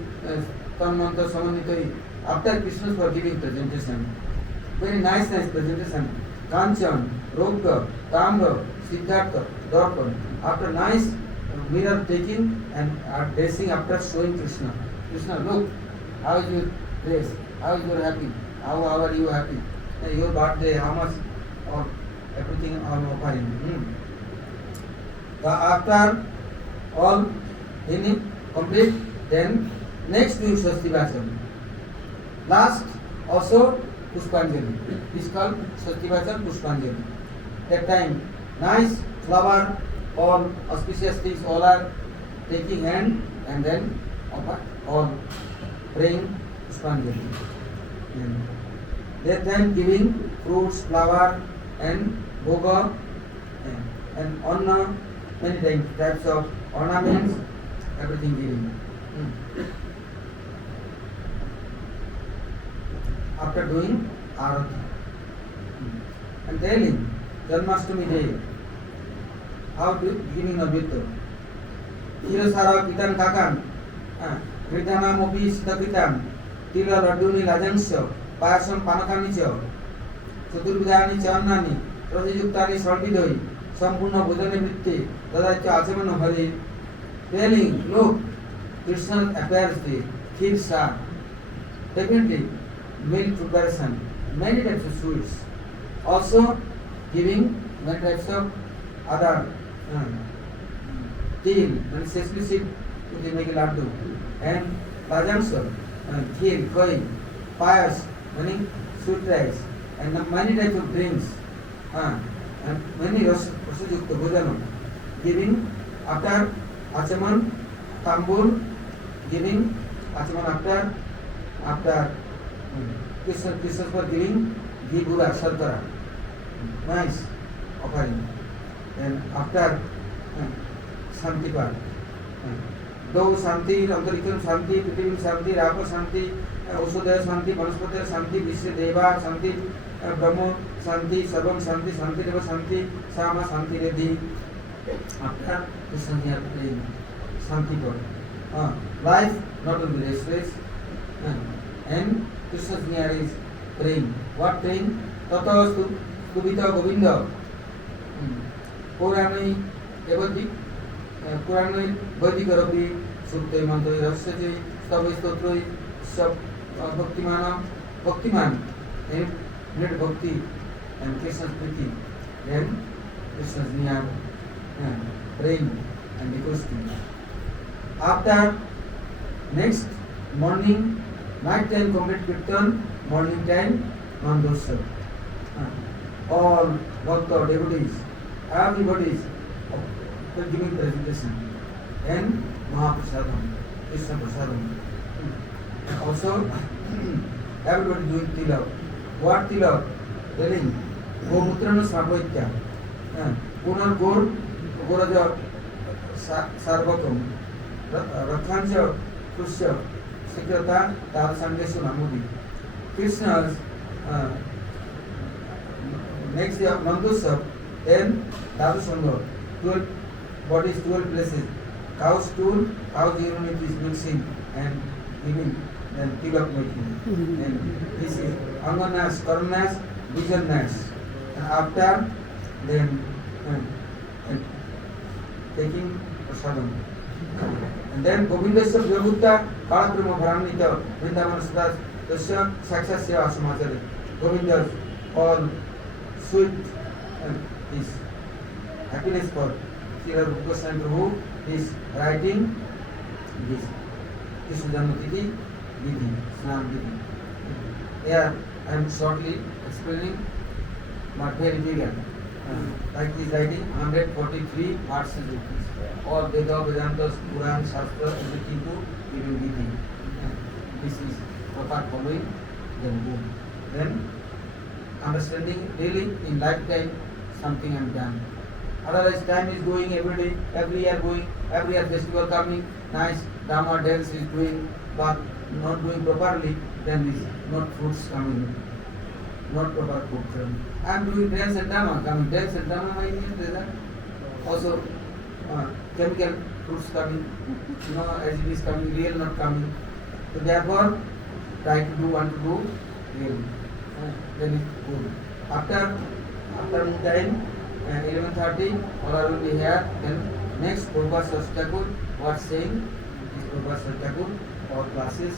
Tan Mantra Samanditoi. After Krishna's forgiving presentation, very nice presentation. Kanchan, Rogga, Tamra, Siddhartha, Darpan. After nice mirror taking and dressing after showing Krishna. Krishna, look, how is your dress? How is your happy? How are you happy? Your birthday, how much or everything I am offering. After all complete, then next doing Swasti Vacham. Last also Pushpanjali. It is called Swasti Vacham Pushpanjali. That time nice flower, all auspicious things, all are taking hand and then all praying Pushpanjali. That time giving fruits, flower and bhoga and anna, many types of ornaments, everything giving. After doing arati and telling Janmashtami day, how giving a bitto. Hirasara Pitan Kakan, Kritana Mopi Sitapitan, Tila Raduni Lajansya, Payasam Panakanicha, Chaturvidani Charnani, Prajayuktani Salvidoi, Sampurna Bhojane Vritti, Tadacha Achamana Hari, telling, look, Krishna appears there, Khir Shah, definitely milk preparation, many types of sweets. Also giving many types of other tea and sesame seed to make a laddu and lajansya, kheer, koi, payas, meaning sweet rice and many types of drinks and many rasayukta bhojanam. Giving after achaman, tambul, giving achaman after Krishna for giving ghee gura, sarkara, nice offering. And after Shanti part, though Shanti, Antarikam Shanti, Prithivim Shanti, Rapa Shanti, Osodaya Shanti, Vanaspataya Shanti, Vishya Deva Shanti, ब्रह्म शांति सर्वम शांति शांति रेव शांति सामा शांति रेधि after Krishna here praying शांति पर life not only restless and Krishna here is praying what praying ततस्तु कुबिता गोविंद पुराणे एवं पुराणे वैदिक रवि सुक्ते मंत्रे रहस्य स्तव स्तोत्र सब भक्तिमान need bhakti and Krishna's priti then Krishna's near praying and requesting. After next morning night time complete kirtan morning time mandosha all bhakta devotees everybody is giving presentation and Mahaprasadam Krishna Prasadam and also everybody doing tilak. What tilak? Telling Gomutrana Sarvaitya Punar Gor Goraja Sarvatam Rathanja Krishya Sikrata Tal Sandesu Namudi Krishna's next day of Mandusab then Dadu Sangha 12 bodies 12 places cow stool cow urine is mixing and giving then tilak making and this is Anganas, Karnas, Vijanas and after then taking prasadam and then Govindasya Vyagutta Kalabrahma Bharanita Vrindavan Sudhas Dasya Saksasya Asamachari Govinda's all sweet is happiness for Srila Rupa Goswami Prabhu is writing this Krishna Janmatiti Vidhi, Snan Vidhi. Here I am shortly explaining but very bigger. Like this writing 143 verses all Veda, Vedantas, Puran, Shastra, everything to even Vidhi. This is proper following then boom. Then understanding really in lifetime something I am done. Otherwise time is going every day, every year going, every year festival coming, nice drama dance is doing but not doing properly, then is not fruits coming, not proper food coming. I am doing dance and drama coming, dance and drama my result. Also chemical fruits coming, as it is coming, real not coming. So therefore try to do want to do real. Then it's good. After time 11:30 all are will be here. Then next Prabhupada Sasthakur was saying is Prabhupada Sasthakur or classes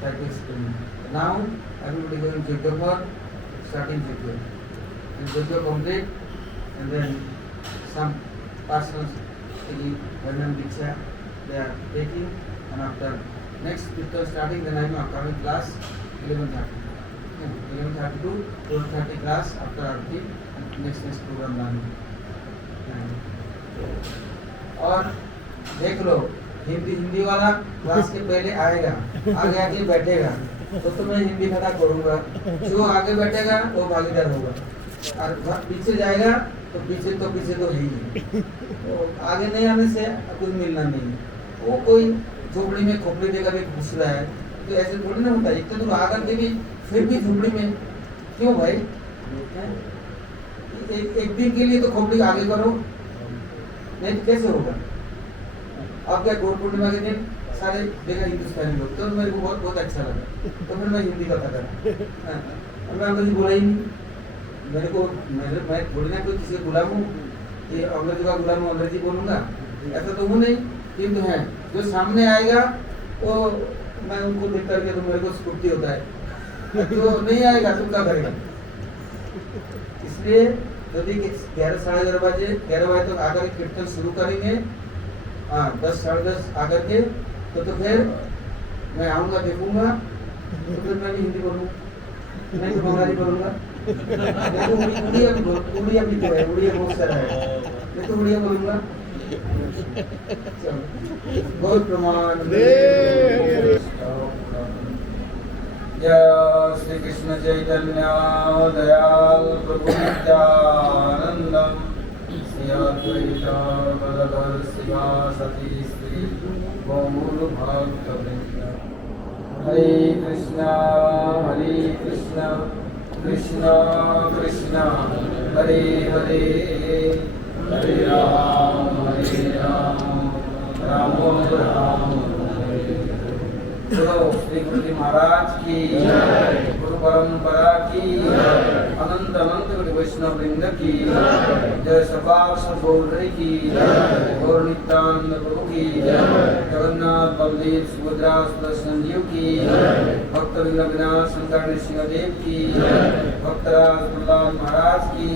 try to explain. Now everybody going Jogya for starting Jogya. And Jogya complete and then some persons taking Varnam Diksha they are taking and after next Kirtan starting then I am coming class 11:30. 11:30 to 12:30 class after Aarti and next program running. और देख लो हिंदी वाला क्लास के पहले आएगा आगे आके बैठेगा तो मैं हिंदी खड़ा करूंगा जो आगे बैठेगा वो भागीदार होगा और पीछे जाएगा तो पीछे तो है ही तो आगे नहीं आने से कुछ मिलना नहीं है वो कोई झोपड़ी में खोपड़ी देकर भी घुस रहा है तो ऐसे थोड़ी ना होता है इतने तो आकर के भी फिर भी झोपड़ी में क्यों भाई एक दिन के लिए तो खोपड़ी आगे करो नहीं तो कैसे होगा अब क्या गुरु पूर्णिमा के दिन सारे देखा हिंदुस्तानी लोग तो मेरे को बहुत अच्छा लगा तो फिर मैं हिंदी का पता मैं अंग्रेजी बोला ही नहीं मैं थोड़ी ना कोई किसी गुलाम हूँ कि अंग्रेजी का गुलाम हूँ अंग्रेजी बोलूँगा ऐसा तो हूँ नहीं किंतु है जो सामने आएगा वो मैं उनको देख करके तो मेरे को स्फूर्ति होता है जो नहीं आएगा तो क्या करेगा इसलिए यदि 11 साढ़े 11 बजे 11 बजे तक आकर कीर्तन शुरू करेंगे 10 साढ़े 10 आकर के तो फिर मैं आऊँगा देखूंगा तो फिर मैं हिंदी बोलूँ नहीं तो बंगाली बोलूँगा उड़िया भी तो है उड़िया बहुत सारा है मैं तो उड़िया बोलूँगा बहुत प्रमाण जय श्री कृष्ण चैतन्य दयाल प्रभु नित्यानंद श्री अद्वैत गदाधर शिवासति श्री गौर भक्तवृंद हरे कृष्ण कृष्ण कृष्ण हरे हरे हरे राम राम राम हरे बोलो श्री गुरु जी महाराज की गुरु परंपरा की अनंत अनंत गुरु वैष्णव वृंद की जय सबार सगोदरी की गौर नित्यानंद गुरु की जगन्नाथ बलदेव सुभद्रा संजीव की भक्त विनाश शंकर सिंहदेव की भक्तराज प्रहलाद महाराज की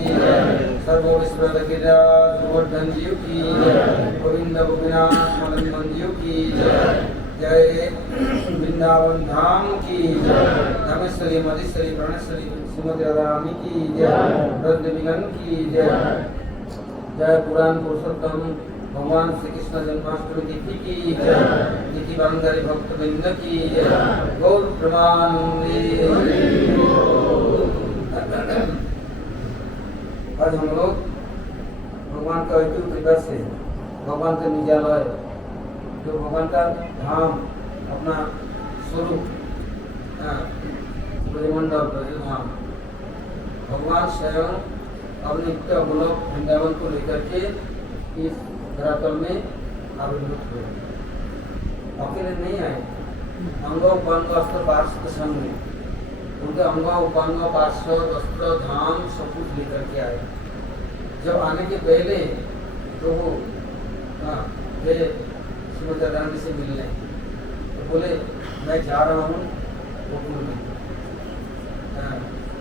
सर्वोश्वर गिरिराज गोवर्धन जीव की गोविंद गोपीनाथ मदन मंजीव की जय वृंदावन धाम की धमेश्वरी मधेश्वरी प्रणेश्वरी श्रीमती राधारानी की जय ब्रजविगन की जय जय पुराण पुरुषोत्तम भगवान श्री कृष्ण जन्माष्टमी तिथि की जय तिथि बांधकारी भक्त वृंद की जय गौर प्रमानंदे। आज हम लोग भगवान का कृपा से भगवान का निजालय जो भगवान का धाम अपना स्वरूप ब्रजमंडल ब्रजधाम भगवान स्वयं अब नित्य गोलोक वृंदावन को लेकर के इस धरातल में आविर्भूत हुए। अकेले नहीं आए, अंग उपांग अस्त्र पार्षद संग में उनके अंग उपांग पार्षद अस्त्र धाम सब कुछ लेकर के आए। जब आने के पहले तो वो श्रीमती राधारानी से मिलने तो बोले मैं जा रहा हूँ गोकुल में,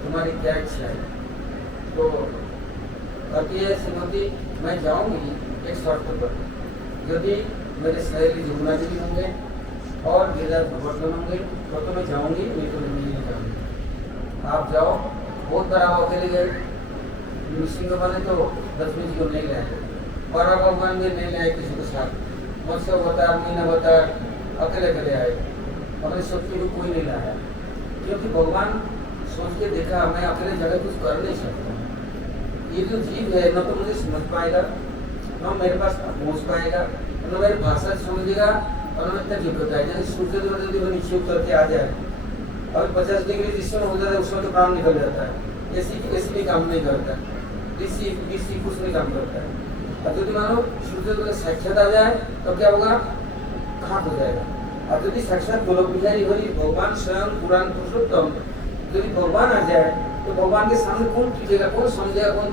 तुम्हारी क्या इच्छा है? तो कहती है श्रीमती मैं जाऊंगी एक शर्त पर, यदि मेरे सहेली जमुना जी भी होंगे और गिरिराज गोवर्धन होंगे तो मैं जाऊंगी, नहीं तो नहीं जाऊंगी। आप जाओ। बहुत बार आप अकेले गए, सिंह बने तो लक्ष्मी जी को नहीं ले आए, बड़ा भगवान भी नहीं ले आए किसी के साथ, मुझसे बता मीना बता अकेले अकेले आए, हमें शक्ति को कोई नहीं लाया क्योंकि भगवान सोच के देखा मैं अकेले जगह कुछ कर नहीं सकता। ये जो जीव है न तो मुझे समझ पाएगा, न मेरे पास पहुँच पाएगा, न मेरी भाषा समझेगा और न इतना योग्यता है। जैसे सूर्य देव यदि वो नीचे उतर के आ जाए और 50 डिग्री जिसमें हो जाता है उसमें तो काम निकल जाता है। ऐसी भी काम नहीं करता, इसी कुछ नहीं काम करता है। अब यदि मानो सूर्य देव का साक्षात आ जाए तो क्या होगा? कहाँ हो जाएगा। अब यदि साक्षात गोलोक बिहारी हरि भगवान स्वयं पुराण पुरुषोत्तम यदि भगवान आ जाए तो भगवान के सामने कौन टिकेगा, कौन समझेगा, कौन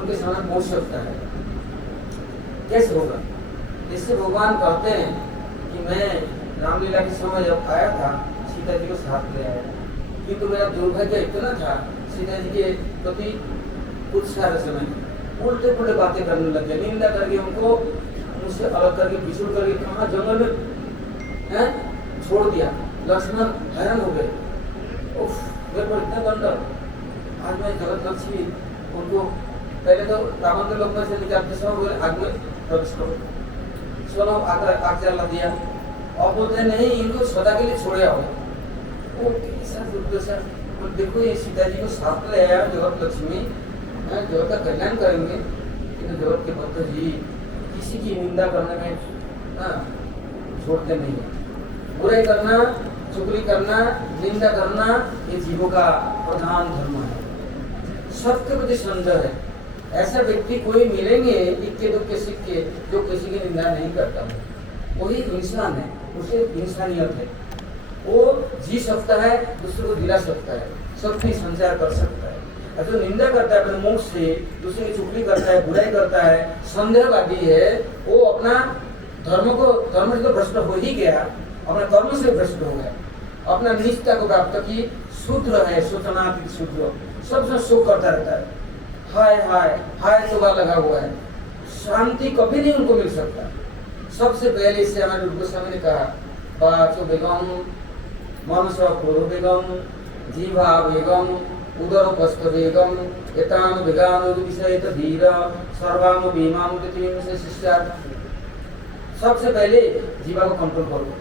उनके सामने पहुंच सकता है? कैसे होगा? इससे भगवान कहते हैं कि मैं रामलीला के समय जब आया था सीता जी को साथ ले आया, किंतु मेरा दुर्भाग्य इतना था सीता जी के प्रति कुछ सारे समय उल्टे पुल्टे बातें करने लगे, निंदा करके उनको मुझसे अलग करके बिछुड़ करके कहाँ जंगल में छोड़ दिया। लक्ष्मण हैरान हो गए, उफ मेरे पर इतना दंड। आज मैं जगत लक्ष्मी उनको पहले तो रावण के लोग में से निकालते समय बोले आग में प्रवेश करो, चलो आग जला दिया। और बोलते नहीं इनको सदा के लिए छोड़े आओ। वो कैसा दुर्दशा। देखो ये सीता जी को साथ ले आया जगत लक्ष्मी, जगत का कल्याण करेंगे, लेकिन जगत के भक्त जी किसी की निंदा करने में छोड़ते नहीं है। बुराई करना, चुगली करना, निंदा करना ये जीवों का प्रधान धर्म है। सबके प्रति संदेह है। ऐसा व्यक्ति कोई मिलेंगे इक्के दुक्के सिक्के जो किसी की निंदा नहीं करता है, वही इंसान है, उसे इंसानियत है। वो जी सकता है, दूसरे को दिला सकता है, सबकी संचार कर सकता है। जो निंदा करता है अपने मुंह से, दूसरे की चुगली करता है, बुराई करता है, संदेहवादी है, वो अपना धर्म से तो भ्रष्ट हो ही गया, अपने कर्म से भ्रष्ट हो गया, अपना निष्ठा को प्राप्त की शूद्र है, सूचनातीत शूद्र, सबसे शोक करता रहता है। हाय हाय हाय सुबह लगा हुआ है, शांति कभी नहीं उनको मिल सकता। सबसे पहले इससे हमारे गोस्वामी ने कहा बाचो बेगम मनस पूर्व बेगम जीवा बेगम उदर कष्ट बेगम एतान बेगान विषय धीर सर्वाम बीमाम से शिष्या। सबसे पहले जीवा को कंट्रोल करो,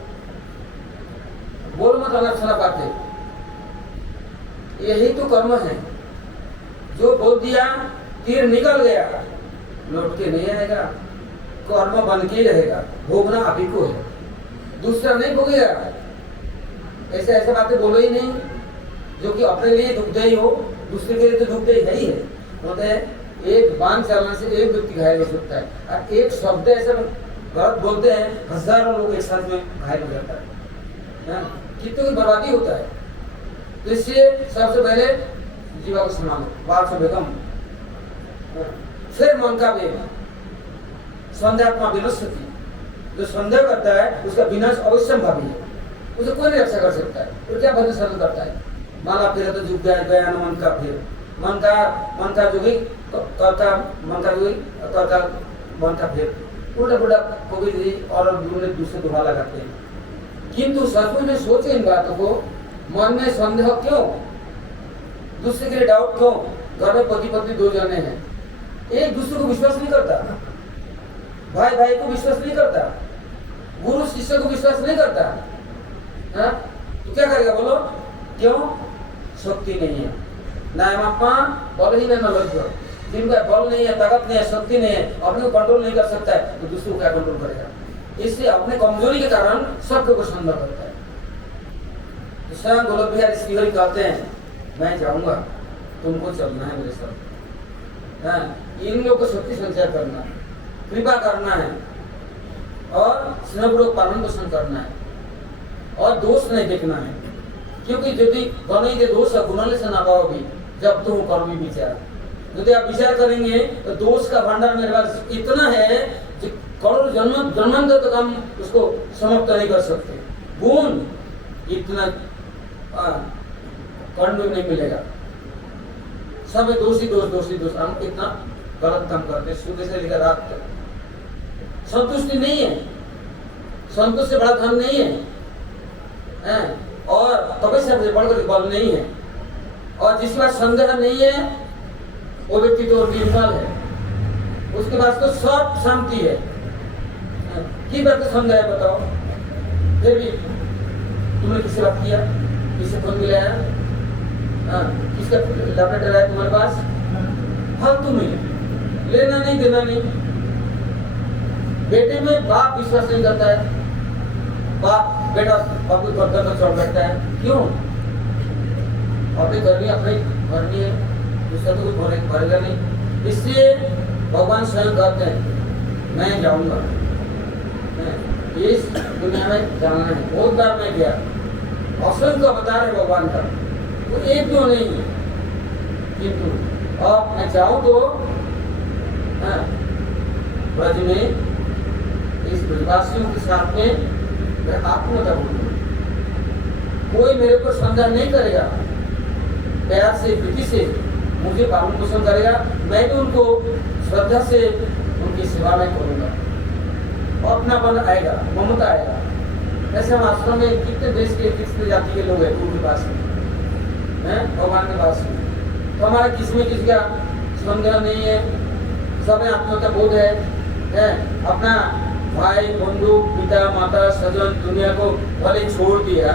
बोल मत अनक्षणा बातें, यही तो कर्म है। जो बोल दिया तीर निकल गया, लौट के नहीं आएगा, कर्म बन के रहेगा, भोगना आप ही को है, दूसरा नहीं भोगेगा। ऐसे बातें बोलो ही नहीं जो कि अपने लिए दुखदायी हो, दूसरे के लिए तो दुख है ही है। बोलते हैं एक बाण चलने से एक व्यक्ति घायल हो सकता है, और एक शब्द ऐसा गलत बोलते हैं हजारों लोग एक साथ में घायल हो जाता है, कितनों की बर्बादी होता है। तो इसलिए सबसे पहले जीवा को संभालो, बात से बेगम, फिर मन का वेग, संध्यात्मा विनश्यति, जो संदेह करता है उसका विनाश अवश्यंभावी है, उसे कोई नहीं रक्षा कर सकता है। तो क्या भजन सरल करता है, माला फिर तो जुग गया मन का फिर, मन का जो भी करता, मन का जो भी करता, मन का फिर उल्टा पुल्टा कबीर जी और दूसरे दोहा लगाते हैं। किंतु सचमुच में सोचे इन बातों को, मन में संदेह क्यों, दूसरे के लिए डाउट क्यों। घर में पति पत्नी दो जने हैं, एक दूसरे को विश्वास नहीं करता, भाई भाई को विश्वास नहीं करता, गुरु शिष्य को विश्वास नहीं करता, तो क्या करेगा बोलो, क्यों, शक्ति नहीं है। नायमात्मा बल ही नहीं लग, जिनका बल नहीं है, ताकत नहीं है, शक्ति नहीं है, अपने को कंट्रोल नहीं कर सकता है, तो दूसरे को क्या कंट्रोल करेगा। इसलिए अपने कमजोरी के कारण सबको को संदेह करता है। तो स्वयं गोलक बिहारी श्रीहरि कहते हैं, मैं जाऊंगा, तुमको चलना है मेरे साथ, इन लोग को शक्ति संचय करना, कृपा करना है, और स्नेहपूर्वक पालन पोषण करना है, और दोष नहीं देखना है। क्योंकि यदि बने के दोष गुणले से ना पाओ भी, जब तुम कर्मी विचार, यदि आप विचार करेंगे तो दोष का भंडार मेरे पास इतना है कि करोड़ जन्मांतर तक हम उसको समाप्त नहीं कर सकते। गुण इतना कर्ण नहीं मिलेगा, सब दोषी दोष, हम इतना गलत काम करते, सुबह से लेकर रात तक संतुष्टि नहीं है, संतुष्टि से बड़ा धन नहीं है, और तपस्या से बढ़कर बल नहीं है, और जिसके पास संदेह नहीं है वो व्यक्ति तो निर्मल है, उसके पास तो सब शांति है। की बात संदेह है बताओ, फिर भी तुमने किससे बात किया, किससे फोन मिलाया, किसका लैपटॉप डलाया तुम्हारे पास, फालतू में लेना नहीं देना नहीं। बेटे में बाप विश्वास नहीं करता है, बाप बेटा बाप को करता तो चढ़ बैठता है, क्यों, अपनी करनी है, दूसरा तो कोई भरेगा नहीं। इसलिए भगवान स्वयं कहते हैं मैं जाऊंगा, इस दुनिया में जाना है। बहुत बार मैं गया, असंख्य अवतार है भगवान का, वो एक दो नहीं है, किंतु अब मैं चाहूँ तो ब्रज में इस ब्रजवासियों के साथ में मैं आत्महत्या करूंगा, कोई मेरे को संदेह नहीं करेगा, प्यार से प्रीति से मुझे पालन पोषण करेगा, मैं भी उनको श्रद्धा से उनकी सेवा में करूंगा, अपनापन आएगा, ममता आएगा। ऐसे हम आश्रम में कितने देश के कितने जाति के लोग हैं उनके पास में, भगवान के पास में, तो हमारा किसी का संदेह नहीं है, सब में आत्महत्या बोध है, अपना भाई बंधु पिता माता सजन दुनिया को भले छोड़ दिया,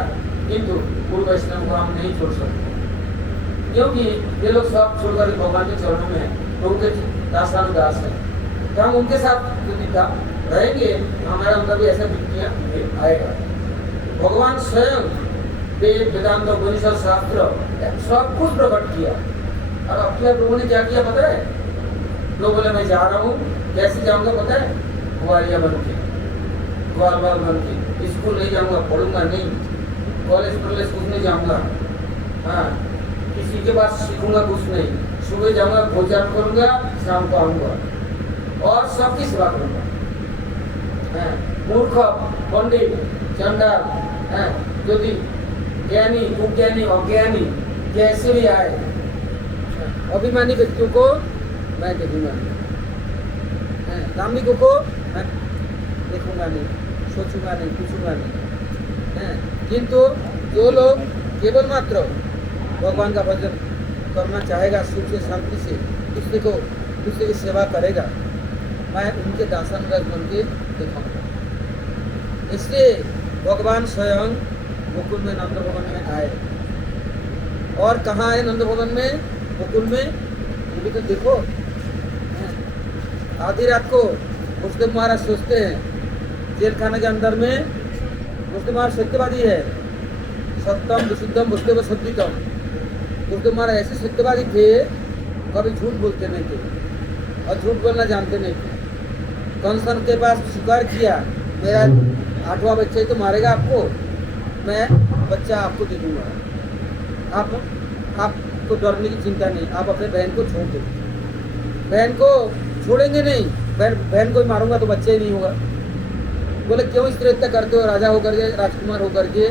किंतु पूर्व वैष्णव को हम नहीं छोड़ सकते, क्योंकि ये लोग सब छोड़कर भगवान के चरणों में है, तो उनके दासानुदास है। तो हम उनके साथ रहेंगे, हमारा अंदर भी ऐसा वृत्तियां आएगा। भगवान स्वयं वेद वेदांत उपनिषद शास्त्र सब कुछ प्रकट किया, और अब क्या लोगों ने क्या किया पता है, लोग बोले मैं जा रहा हूँ, कैसे जाऊंगा पता है, ग्वालिया बन के, ग्वाल बन के, स्कूल नहीं जाऊंगा, पढ़ूंगा नहीं, कॉलेज कुछ नहीं जाऊंगा, किसी के पास सीखूंगा कुछ नहीं, सुबह जाऊंगा भोजन करूंगा, शाम को आऊंगा और सबकी सेवा करूंगा। मूर्ख पंडित चंडाल यदि ज्ञानी कुज्ञानी अज्ञानी कैसे भी आए, अभिमानी व्यक्तियों को मैं देखूंगा, दाम्भिकों को मैं देखूंगा नहीं, सोचूंगा नहीं, पूछूंगा नहीं। किंतु जो लोग केवल मात्र भगवान का भजन करना चाहेगा, सुख से शांति से दूसरे की सेवा करेगा, मैं उनके दासानुदास बन के दिखाऊंगा। इसलिए भगवान स्वयं गोकुल में नंद भवन में आए, और कहाँ आए नंद भवन में, गोकुल में, ये भी तो देखो। आधी रात को मुस्लिम महाराज सोचते हैं जेल खाने के अंदर में, मुस्लिम महाराज सत्यवादी है, सत्यम विशुद्धम वसुदेव सद्वितम, क्योंकि हमारे ऐसे सत्यवादी थे, कभी झूठ बोलते नहीं थे और झूठ बोलना जानते नहीं थे। कंसन के पास स्वीकार किया, मेरा 8वां बच्चा ही तो मारेगा आपको, मैं बच्चा आपको दे दूंगा, आपको डरने की चिंता नहीं, आप अपने बहन को छोड़ दो। बहन को छोड़ेंगे नहीं, बहन को ही मारूंगा तो बच्चा ही नहीं होगा। बोले क्यों इस तरह इतना करते हो, राजा होकर के, राजकुमार होकर के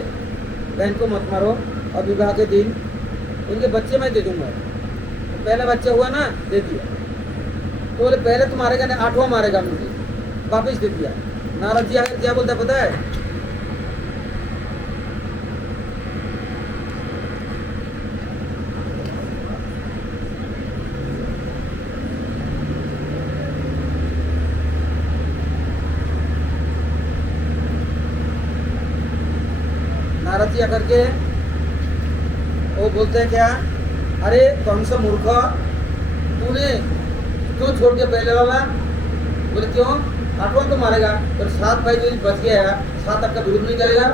बहन को मत मारो, और विवाह के दिन इनके बच्चे मैं दे दूंगा। तो पहला बच्चा हुआ ना, दे दिया। तो बोले पहले तो मारेगा ना, 8वां मारेगा मुझे, वापिस दे दिया। नारद जी आकर क्या बोलता पता है? नारद जी आकर के वो बोलते हैं क्या, अरे कौन सा मूर्ख, तूने क्यों छोड़ दिया पहले वाला? बोले क्यों, 8वां तो मारेगा, और 7 भाई जो बच गया, 7 आपका विरोध नहीं करेगा?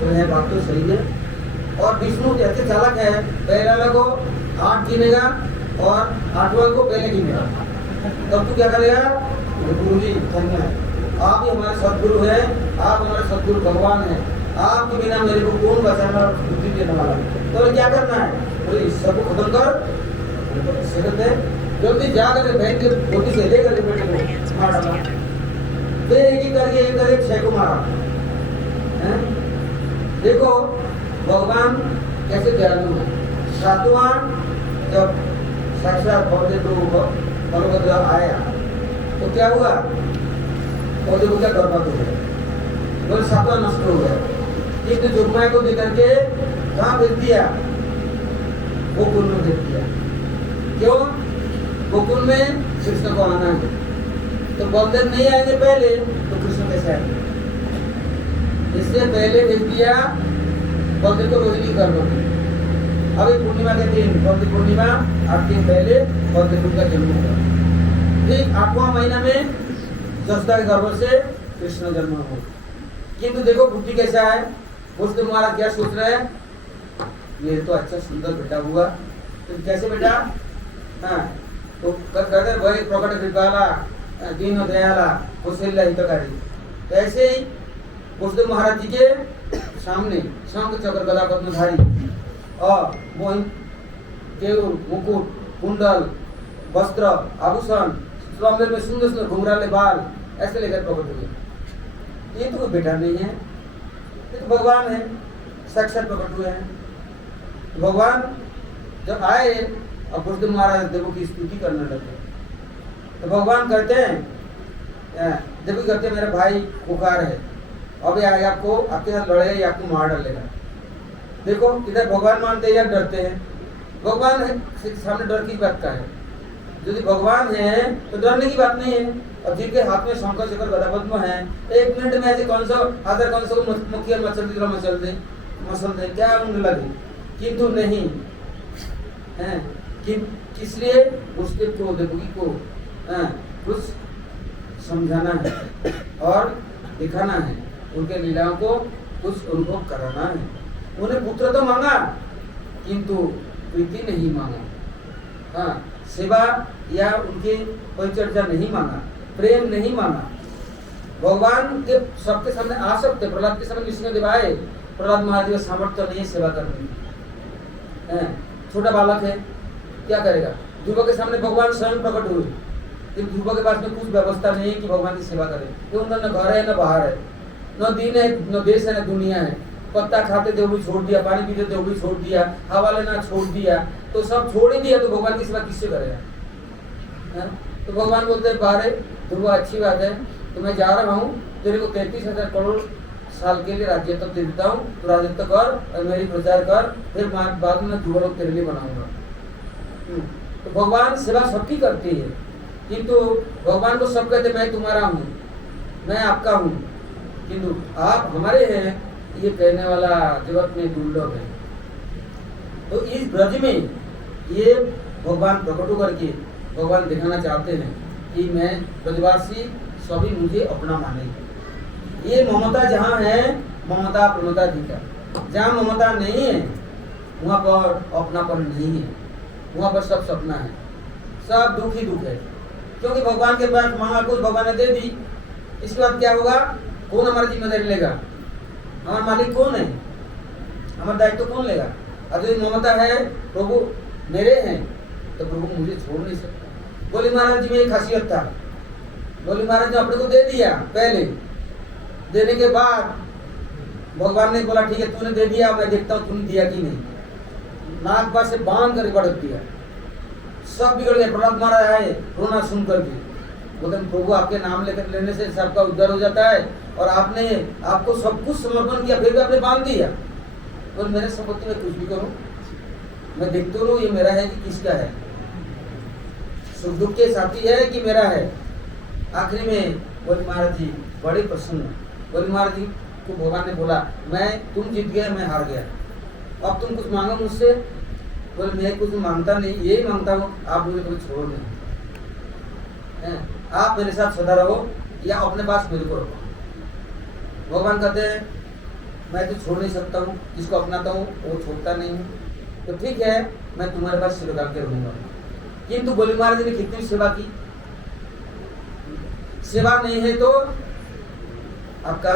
तो यह बात तो सही है। और विष्णु ऐसे चालक है, पहले वाला को 8 गिनेगा और 8वां को पहले गिनेगा, तब तू क्या करेगा? गुरु जी धन्यवाद, आप ही हमारे सदगुरु हैं, आप हमारे सदगुरु भगवान हैं, आपके बिना मेरे को कौन बचाना और बुद्धि देने वाला? तो क्या करना है? बोले सबको खत्म कर, सेकंड है जल्दी जाकर बहन के गोदी से लेकर बेटे को मार डाला। फिर एक करके 6 को मारा। देखो भगवान कैसे दयालु है। 7वां जब साक्षात बलभद्र आया तो क्या हुआ? पौधे को क्या बर्बाद हो गया, बोले 7वां नष्ट हो गया। एक जुगमाया को देकर के कहाँ भेज दिया? गोकुल में भेज दिया। क्यों? गोकुल में कृष्ण को आना है, तो बलदेव नहीं आएंगे पहले तो कृष्ण कैसे आएंगे? इससे पहले भेज दिया बलदेव को रोहिणी गर्भ में। अभी पूर्णिमा के दिन, बलदेव पूर्णिमा 8 दिन पहले बलदेव का जन्म होगा। फिर 8वां महीना में जसोदा के गर्भ से कृष्ण जन्म हो। किंतु देखो बुद्धि कैसा है, उसने महाराज क्या सोच रहे हैं, ये तो अच्छा सुंदर बेटा हुआ, तो कैसे बेटा? हाँ, तो कहते वही प्रकट कृपाला दीन दयाला कौशल्या हितकारी। तो ऐसे ही उसने महाराज जी के सामने शंख चक्र गदा पद्मधारी और मोहिन केरू मुकुट कुंडल वस्त्र आभूषण स्वामी में सुंदर सुंदर घुंघराले बाल ऐसे लेकर प्रकट हुए। ये तो कोई बेटा नहीं है, ये तो भगवान है, साक्षात प्रकट हुए हैं। भगवान जब आए और बुद्धदेव महाराज देवों की स्तुति करने लगे, तो भगवान कहते हैं, देवी कहते हैं मेरा भाई पुकार है, अभी आए आपको आपके साथ लड़े या आपको मार डालेगा। देखो इधर भगवान मानते हैं या डरते हैं? भगवान है, सामने डर की बात का है। यदि भगवान है तो डरने की बात नहीं है। और जिनके हाथ में शंकर चक्र गदा पद्म है, 1 मिनट में ऐसे कौन सा हाथर कौन सा मुखिया मसल दे क्या उन्हें लगे, किंतु नहीं है। किस लिए? उसके देवकी को कुछ समझाना है और दिखाना है, उनके लीलाओं को कुछ अनुभव कराना है। उन्हें पुत्र तो मांगा किंतु प्रीति नहीं मांगा, हाँ सेवा या उनकी परिचर्या नहीं मांगा, प्रेम नहीं मांगा। भगवान के सबके सामने आ सकते, प्रहलाद के सामने नृसिंहदेव आए, प्रहलाद महाराज का सामर्थ्य नहीं है सेवा करने की, छोटा बालक है क्या करेगा? ध्रुव के सामने भगवान स्वयं प्रकट हुए, लेकिन ध्रुव के पास में कुछ व्यवस्था नहीं है कि भगवान की सेवा करे, क्योंकि न घर है न बाहर है, न दिन है न देश है न दुनिया है। पत्ता खाते थे वो भी छोड़ दिया, पानी पीते थे वो भी छोड़ दिया, हवा लेना छोड़ दिया, तो सब छोड़ ही दिया, तो भगवान की सेवा किससे करेगा? तो भगवान बोलते हैं बाहर ध्रुव अच्छी बात है, तो मैं जा रहा हूँ, तेरे को 33,000 करोड़ साल के लिए राज्य तक दे देता हूँ, तो राजत्व कर और मेरी प्रचार कर, फिर बाद में ध्रुव लोग तेरे लिए बनाऊंगा। तो भगवान सेवा सबकी करती है, किंतु भगवान को सब कहते मैं तुम्हारा हूँ, मैं आपका हूँ, किंतु आप हमारे हैं, ये कहने वाला जगत में दुर्लभ है। तो इस ब्रज में ये भगवान प्रकट होकर के भगवान दिखाना चाहते हैं कि मैं ब्रजवासी सभी मुझे अपना माने। ये ममता जहाँ है, ममता प्रमता दिखा, जहाँ ममता नहीं है वहाँ पर अपनापन नहीं है, वहाँ पर सब सपना है, सब दुख ही दुख है। क्योंकि भगवान के पास मांगा कुछ भगवान ने दे दी, इसके बाद क्या होगा? कौन हमारी जिम्मेदारी लेगा? हमारा मालिक कौन है? हमारा दायित्व कौन लेगा? अगर यदि ममता है प्रभु मेरे हैं तो प्रभु मुझे छोड़ नहीं सकता। बोली महाराज जी में एक खासियत था, बोली महाराज जी अपने को दे दिया, पहले देने के बाद भगवान ने बोला ठीक है तूने दे दिया, मैं देखता हूँ तूने दिया कि नहीं। नाक पास से बांध कर पटक दिया, सब बिगड़ गए। प्रहलाद महाराज आए रोना सुन करके, बोलते प्रभु आपके नाम लेकर लेने से सबका उद्धार हो जाता है और आपने आपको सब कुछ समर्पण किया फिर भी आपने बांध दिया। और मेरे संपत्ति में कुछ भी करूं, मैं देखते रहूं ये मेरा है कि किसका है, सुख दुख के साथी है कि मेरा है। आखिरी में बोले महाराज जी बड़े प्रसन्न, बोले महाराज जी को भगवान ने बोला मैं तुम जीत गया मैं हार गया, अब तुम कुछ मांगो मुझसे। बोले मैं कुछ मांगता नहीं, यही मांगता हूँ आप मुझे कभी छोड़ो नहीं, आप मेरे साथ सदा रहो या अपने पास मेरे को रखो। भगवान कहते हैं मैं तो छोड़ नहीं सकता हूँ, जिसको अपनाता हूँ वो छोड़ता नहीं हूँ, तो ठीक है मैं तुम्हारे पास सिर डाल के रहूंगा। किंतु बोली महाराज जी ने कितनी सेवा की, सेवा नहीं है तो आपका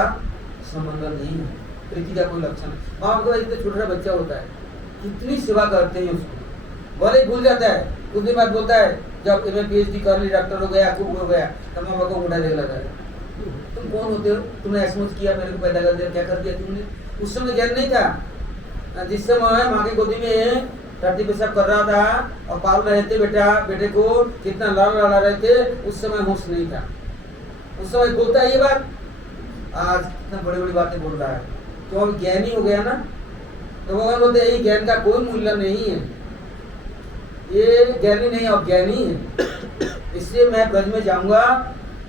संबंध नहीं है, प्रीति का कोई लक्षण है। माँ बाप का इतना छोटा बच्चा होता है कितनी सेवा करते हैं उसको, भले भूल जाता है, कुछ दिन बाद बोलता है जब मैं PhD कर ली, डॉक्टर हो गया, खूब हो गया, तो माँ बाप को उठा देख लगा है तुम कौन होते हो, तुमने ऐसा किया, मेरे को पैदा कर दिया, क्या कर दिया तुमने। उस समय ज्ञान नहीं था, जिस समय माँ की गोदी में टट्टी पेशाब कर रहा था और पाल रहे थे बेटे को कितना लड़ा रहे थे, उस समय होश नहीं था। उस समय बोलता है ये बात, आज इतना बड़ी बड़ी बातें बोल रहा है, तो अब ज्ञानी हो गया ना। तो भगवान बोलते हैं ज्ञान का कोई मूल्य नहीं है, ये ज्ञानी नहीं अज्ञानी है। इसलिए मैं ब्रज में जाऊंगा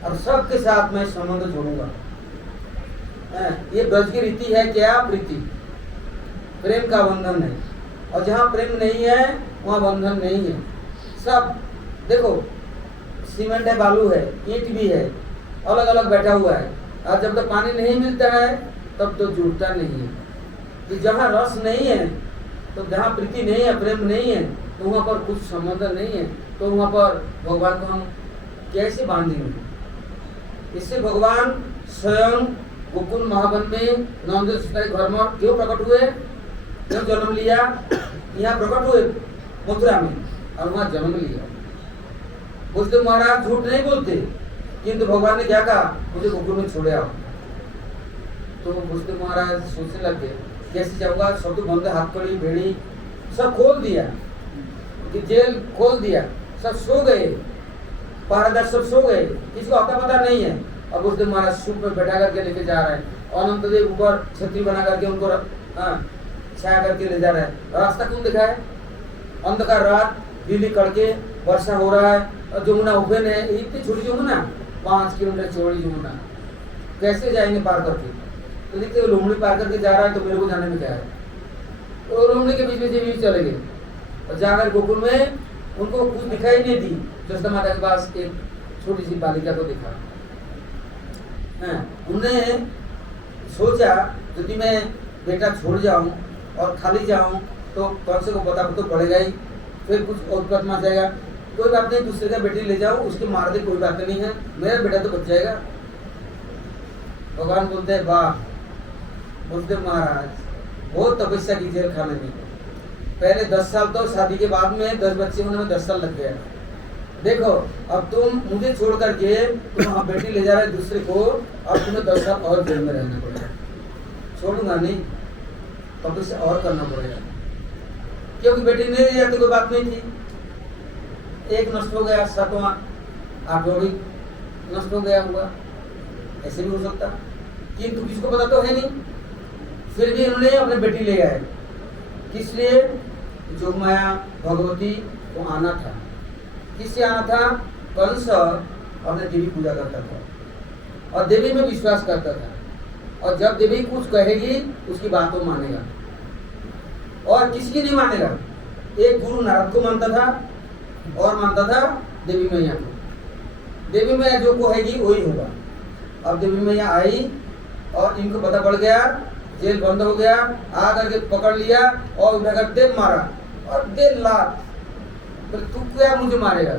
और सबके साथ मैं संबंध जोड़ूंगा। ये ब्रज की रीति है क्या? प्रीति, प्रेम का बंधन है, और जहाँ प्रेम नहीं है वहाँ बंधन नहीं है। सब देखो सीमेंट है, बालू है, ईंट भी है, अलग अलग बैठा हुआ है, और जब तक पानी नहीं मिलता है तब तो जुड़ता नहीं है। कि जहाँ रस नहीं है, तो जहाँ प्रीति नहीं है, प्रेम नहीं है, तो वहाँ पर कुछ संबंध नहीं है, तो वहाँ पर भगवान को हम कैसे बांधेंगे। इससे भगवान स्वयं गोकुल महावन में नंद घर में क्यों प्रकट हुए, क्यों जन्म लिया? यहाँ प्रकट हुए मथुरा में और वहाँ जन्म लिया। बुद्धदेव महाराज झूठ नहीं बोलते, किंतु भगवान ने क्या कहा, मुझे गोकुल में छोड़े आओ। तो बुद्धदेव महाराज सोचने लग गए कैसे जाऊंगा, सब तो बंद, हाथ कड़ी भेड़ी सब खोल दिया, कि जेल खोल दिया, सब सो गए, पहरेदार सब सो गए, किसी को आता पता नहीं है। और बुद्धदेव महाराज सूप में बैठा करके लेके जा रहे हैं, अनंत देव ऊपर छतरी बना करके उनको छाया करके ले जा रहे हैं। रास्ता कौन दिखा है? अंधकार रात, बिजली कड़के, वर्षा हो रहा है, और जमुना ओपन है, इतनी छोटी जमुना, 5 किलोमीटर चौड़ी जमुना, कैसे जाएंगे पार करके? तो देखते लोमड़ी पार करके जा रहा है, तो मेरे को जाने में क्या है। तो लोमड़ी के बीच में से भी चले गए और जाकर गोकुल में उनको कुछ दिखाई नहीं दी। जसोदा माता के पास एक छोटी सी बालिका को देखा, उन्होंने सोचा यदि मैं बेटा छोड़ जाऊं और खाली जाऊं तो कौन से को पता तो पड़ेगा ही, फिर कुछ और मच जाएगा। कोई बात नहीं, दूसरे का बेटी ले जाओ, उसके मार दे, कोई बात नहीं है, मेरा बेटा तो बच जाएगा। भगवान बोलते हैं वाह बुद्धदेव महाराज बहुत तपस्या की जेल खाने में। पहले 10 साल तो शादी के बाद में 10 बच्चे होने में 10 साल लग गया। देखो अब तुम मुझे छोड़ करके तुम वहाँ बेटी ले जा रहे दूसरे को, और तुम्हें 10 साल और जेल में रहना पड़ेगा। छोड़ूंगा नहीं, तपस्या और करना पड़ेगा, क्योंकि बेटी नहीं ले जाती कोई बात नहीं थी। एक नष्ट हो गया, 7वां 8वां भी नष्ट हो गया होगा, ऐसे भी हो सकता, किंतु किसको पता तो है नहीं। फिर भी उन्होंने अपने बेटी ले आए, किस लिए? जोगमाया भगवती को आना था। किससे आना था? कंस अपने देवी पूजा करता था और देवी में विश्वास करता था, और जब देवी कुछ कहेगी उसकी बात को मानेगा, और किसकी नहीं मानेगा। एक गुरु नारद को मानता था और मानता था देवी मैया को। देवी मैया जो कहेगी वही होगा। अब देवी मैया आई और इनको पता पड़ गया, जेल बंद हो गया, आ करके पकड़ लिया और उठाकर दे मारा और दे लात। तो तू क्या मुझे मारेगा?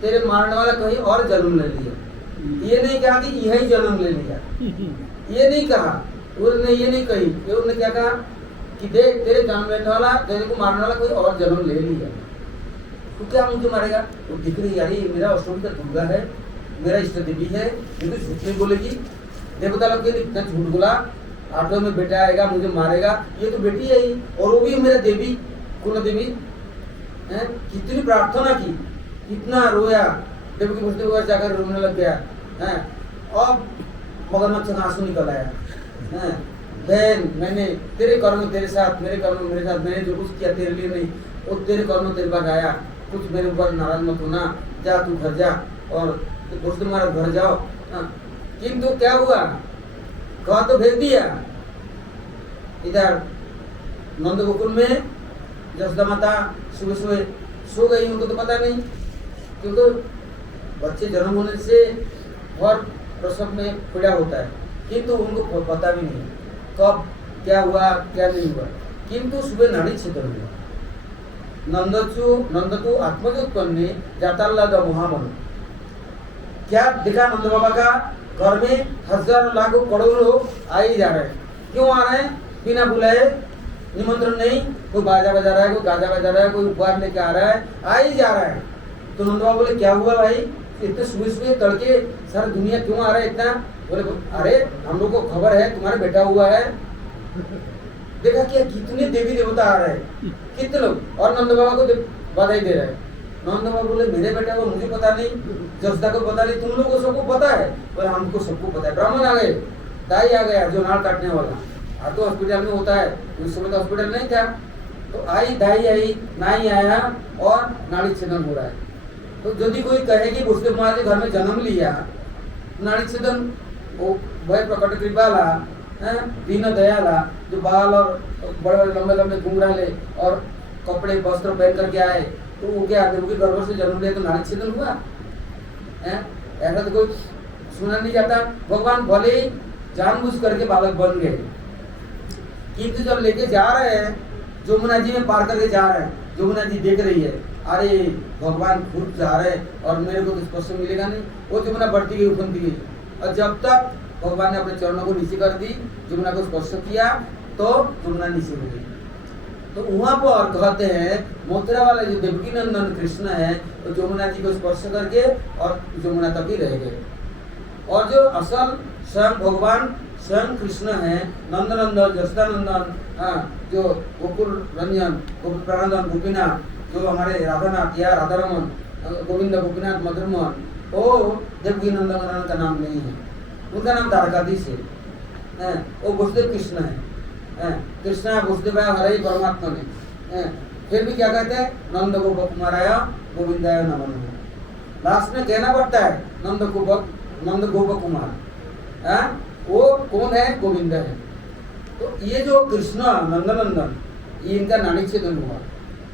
तेरे मारने वाला कहीं और जन्म ले लिया। ये नहीं कहा कि यही जन्म ले लिया, ये नहीं कहा, उन्होंने ये नहीं कही। उन्होंने क्या कहा कि देख तेरे जन्म लेने वाला, तेरे को मारने वाला कोई और जन्म ले लिया, तू क्या मुझे मारेगा? वो दिख रही यार, ये मेरा अष्टमी का दुर्गा है, मेरा इष्ट देवी है, ये तो झूठ नहीं बोलेगी। देवता लोग इतना झूठ बोला, ऑटो में बेटा आएगा मुझे मारेगा, ये तो बेटी है ही, और वो भी मेरा देवी, कुल देवी है। कितनी प्रार्थना की, कितना रोया, देव की मूर्ति वगैरह जाकर रोने लग गया है। और मगरमच्छ का आंसू निकल आया है। बहन, मैंने तेरे कर्म तेरे साथ, मेरे कर्म मेरे साथ, मैंने जो कुछ किया तेरे लिए नहीं, वो तेरे कर्म तेरे पास आया, कुछ मेरे ऊपर नाराज मत होना, जा तू घर जा और दोस्त तुम्हारा घर जाओ। किंतु क्या हुआ, कहा तो भेज दिया। इधर नंद गोकुल में जसोदा माता सुबह सुबह सो गई, उनको तो पता नहीं, क्योंकि बच्चे जन्म होने से और प्रसव में पीड़ा होता है, किंतु उनको पता भी नहीं कब क्या हुआ क्या नहीं हुआ। किंतु सुबह नाड़ी छिद्र हुआ। नंदतु आत्मजोत्पन्ने जाताल्लाद महामनु। क्या दिखा नंद बाबा का घर में हजारों लाखों करोड़ों लोग आ ही जा रहे हैं। क्यों आ रहे हैं? बिना बुलाए, निमंत्रण नहीं, कोई बाजा बजा रहा है, कोई गाजा बजा रहा है, कोई उपहार लेके आ रहा है, आ ही जा रहा है। तो नंद बाबा बोले क्या हुआ भाई, इतने सुबह सुबह तड़के सारी दुनिया क्यों आ रहा है इतना? बोले अरे हम लोग को खबर है तुम्हारा बेटा हुआ है। देखा क्या कितने देवी देवता आ रहे हैं, कितने लोग, और नंद बाबा को बधाई दे रहे हैं। नंद बाबा बोले मेरे बेटा को मुझे पता नहीं, जसोदा को पता नहीं, तुम लोगों को सबको पता है? बोले हमको सबको पता है। ब्राह्मण आ गए, दाई आ गया जो नाल काटने वाला, और तो हॉस्पिटल में होता है, उस समय तो हॉस्पिटल नहीं था। तो आई दाई आई, नाई आया और नाड़ी छेदन हो रहा है। तो यदि कोई कहे कि उसके महाराज घर में जन्म लिया, नाड़ी छेदन वो भय प्रकट कृपाला दीन दयाला, जो बाल और बड़े बड़े लंबे लंबे घुंघराले और कपड़े वस्त्र पहन करके आए, तो वो क्या देव के गर्भ से जन्म लिया तो नाड़ी छेदन हुआ? ऐसा तो कोई सुना नहीं जाता। भगवान भले ही जानबूझ करके बालक बन गए, किंतु जब लेके जा रहे हैं, जमुना जी में पार करके जा रहे हैं, जमुना जी देख रही है, अरे भगवान खुद जा रहे हैं और मेरे को तो स्पर्श मिलेगा नहीं। वो जमुना बढ़ती गई, उफनती गई, और जब तक भगवान ने अपने चरणों को नीचे कर दी, जमुना को स्पर्श किया, तो जमुना नीचे हो गई। तो वहाँ पर कहते हैं मथुरा वाले जो देवकी नंदन कृष्ण है, तो जमुना जी को स्पर्श करके और जमुना तक ही रह गए। और जो असल स्वयं भगवान स्वयं कृष्ण है, नंदनंदन जसोदा नंदन, जो गोकुल रंजन, गोकुल प्राणंदन, गोपीनाथ, जो हमारे राधानाथ या राधा रमन, गोविंद गोपीनाथ मधुरमोहन, वो देवकी नंदन का नाम नहीं है, उनका नाम द्वारकाधीश है। वो वसुदेव कृष्ण है, कृष्णा वसुदेव हरे परमात्मा ने। फिर भी क्या कहते हैं, नंद गोप कुमाराय गोविंदाय नमः। लास्ट में कहना पड़ता है नंद गोप कुमार, वो कौन है? गोविंद है। तो ये जो कृष्ण नंदनंदन, ये इनका नाड़ी छेदन हुआ।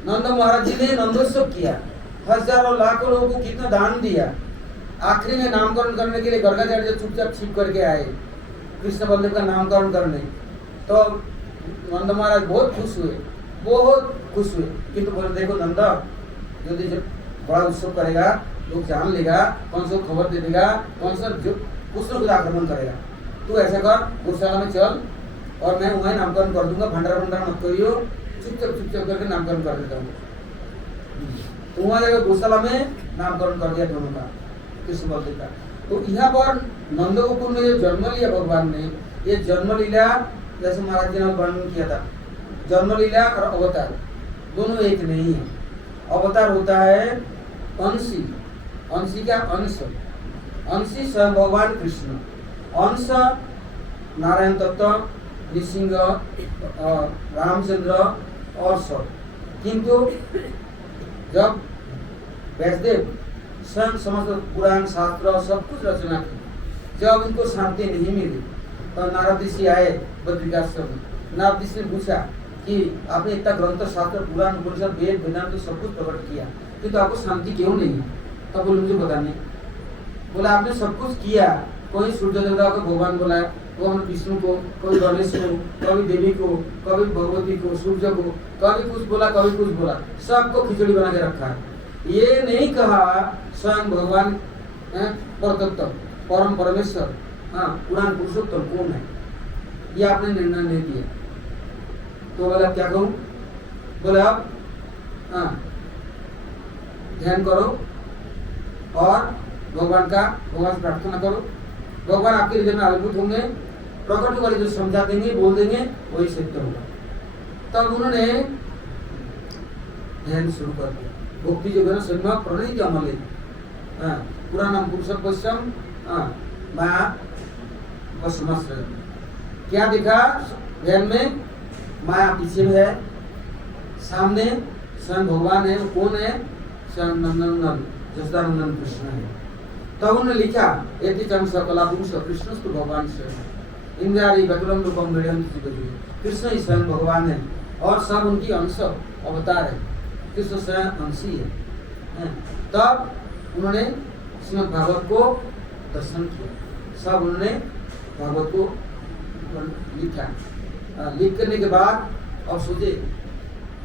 नंद महाराज जी ने नंदोत्सव किया, हजारों लाखों लोगों को कितना दान दिया। आखिरी में नामकरण करने के लिए गर्गाचार्य चुपचाप छिप करके आए कृष्ण बल्लभ का नामकरण करने। तो नंद महाराज बहुत खुश हुए, बहुत खुश हुए, किंतु बोले देखो नंदा, यदि जब बड़ा उत्सव करेगा, लोग जान लेगा, कौन सा खबर दे देगा, कौन सा जो कुछ न कुछ आक्रमण करेगा, तू ऐसा कर गौशाला में चल और मैं वहीं नामकरण कर दूंगा, भंडारा भंडारा मत करियो, चुपचाप करके नामकरण कर देता हूँ। तो वहाँ जाकर गौशाला में नामकरण कर दिया दोनों का, कृष्ण बल्लभ का। तो यहाँ पर नंद गोकुल में जो जन्म लिया भगवान ने, ये जन्म लीला जैसे महाराज जी ने वर्णन किया था, जन्म लीला और अवतार दोनों एक नहीं है। अवतार होता है अंशी, अंशी का अंश, अंशी स्वयं भगवान कृष्ण, अंश नारायण तत्व, नृसिंह, रामचंद्र और सब। किंतु जब व्यासदेव स्वयं समस्त पुराण शास्त्र सब कुछ रचना की, जब इनको शांति नहीं मिली तो नारद ऋषि आए बद्रिकाश्रम में। नारद ऋषि ने पूछा कि आपने इतना ग्रंथ शास्त्र पुराण उपनिषद वेद वेदांत तो सब कुछ प्रकट किया, किंतु आपको शांति क्यों नहीं है? तब बोले मुझे पता नहीं। बोला आपने सब कुछ किया, कोई सूर्य देवता को भगवान बोलाया, वो हम विष्णु को, कभी गणेश को, कभी देवी को, कभी भगवती को, सूर्य को, कभी कुछ बोला कभी कुछ बोला, सबको खिचड़ी बना के रखा है। ये नहीं कहा स्वयं भगवान परतत्व परम परमेश्वर पुराण पुरुषोत्तम कौन है, ये आपने निर्णय नहीं दिया। तो बोला क्या कहूँ, बोले आप ध्यान करो और भगवान से प्रार्थना करो, भगवान आपके हृदय में आविर्भूत होंगे, प्रकट वाले जो समझा देंगे बोल देंगे वही सिद्ध होगा। तब उन्होंने ध्यान शुरू कर दिया, भक्ति जो है ना संभव प्रणीत अमल है, पूरा नाम पुरुषोत्तम माया समझ। क्या दिखा ध्यान में, माया पीछे में है, सामने स्वयं भगवान है, वो कौन है, स्वयं नंदन जसदानंदन कृष्ण है। तब उन्होंने लिखा यदि चम सकला पुरुष कृष्णस्तु भगवान स्वयं इंद्रारी बकुलम रूपम मृडयंति जीवजु, कृष्ण ही स्वयं भगवान है और सब उनकी अंश अवतार है, कृष्ण स्वयं अंशी है। तब उन्होंने श्रीमद् भागवत को दर्शन किया, सब उन्होंने भागवत को लिखा, लिख करने के बाद अब सोचे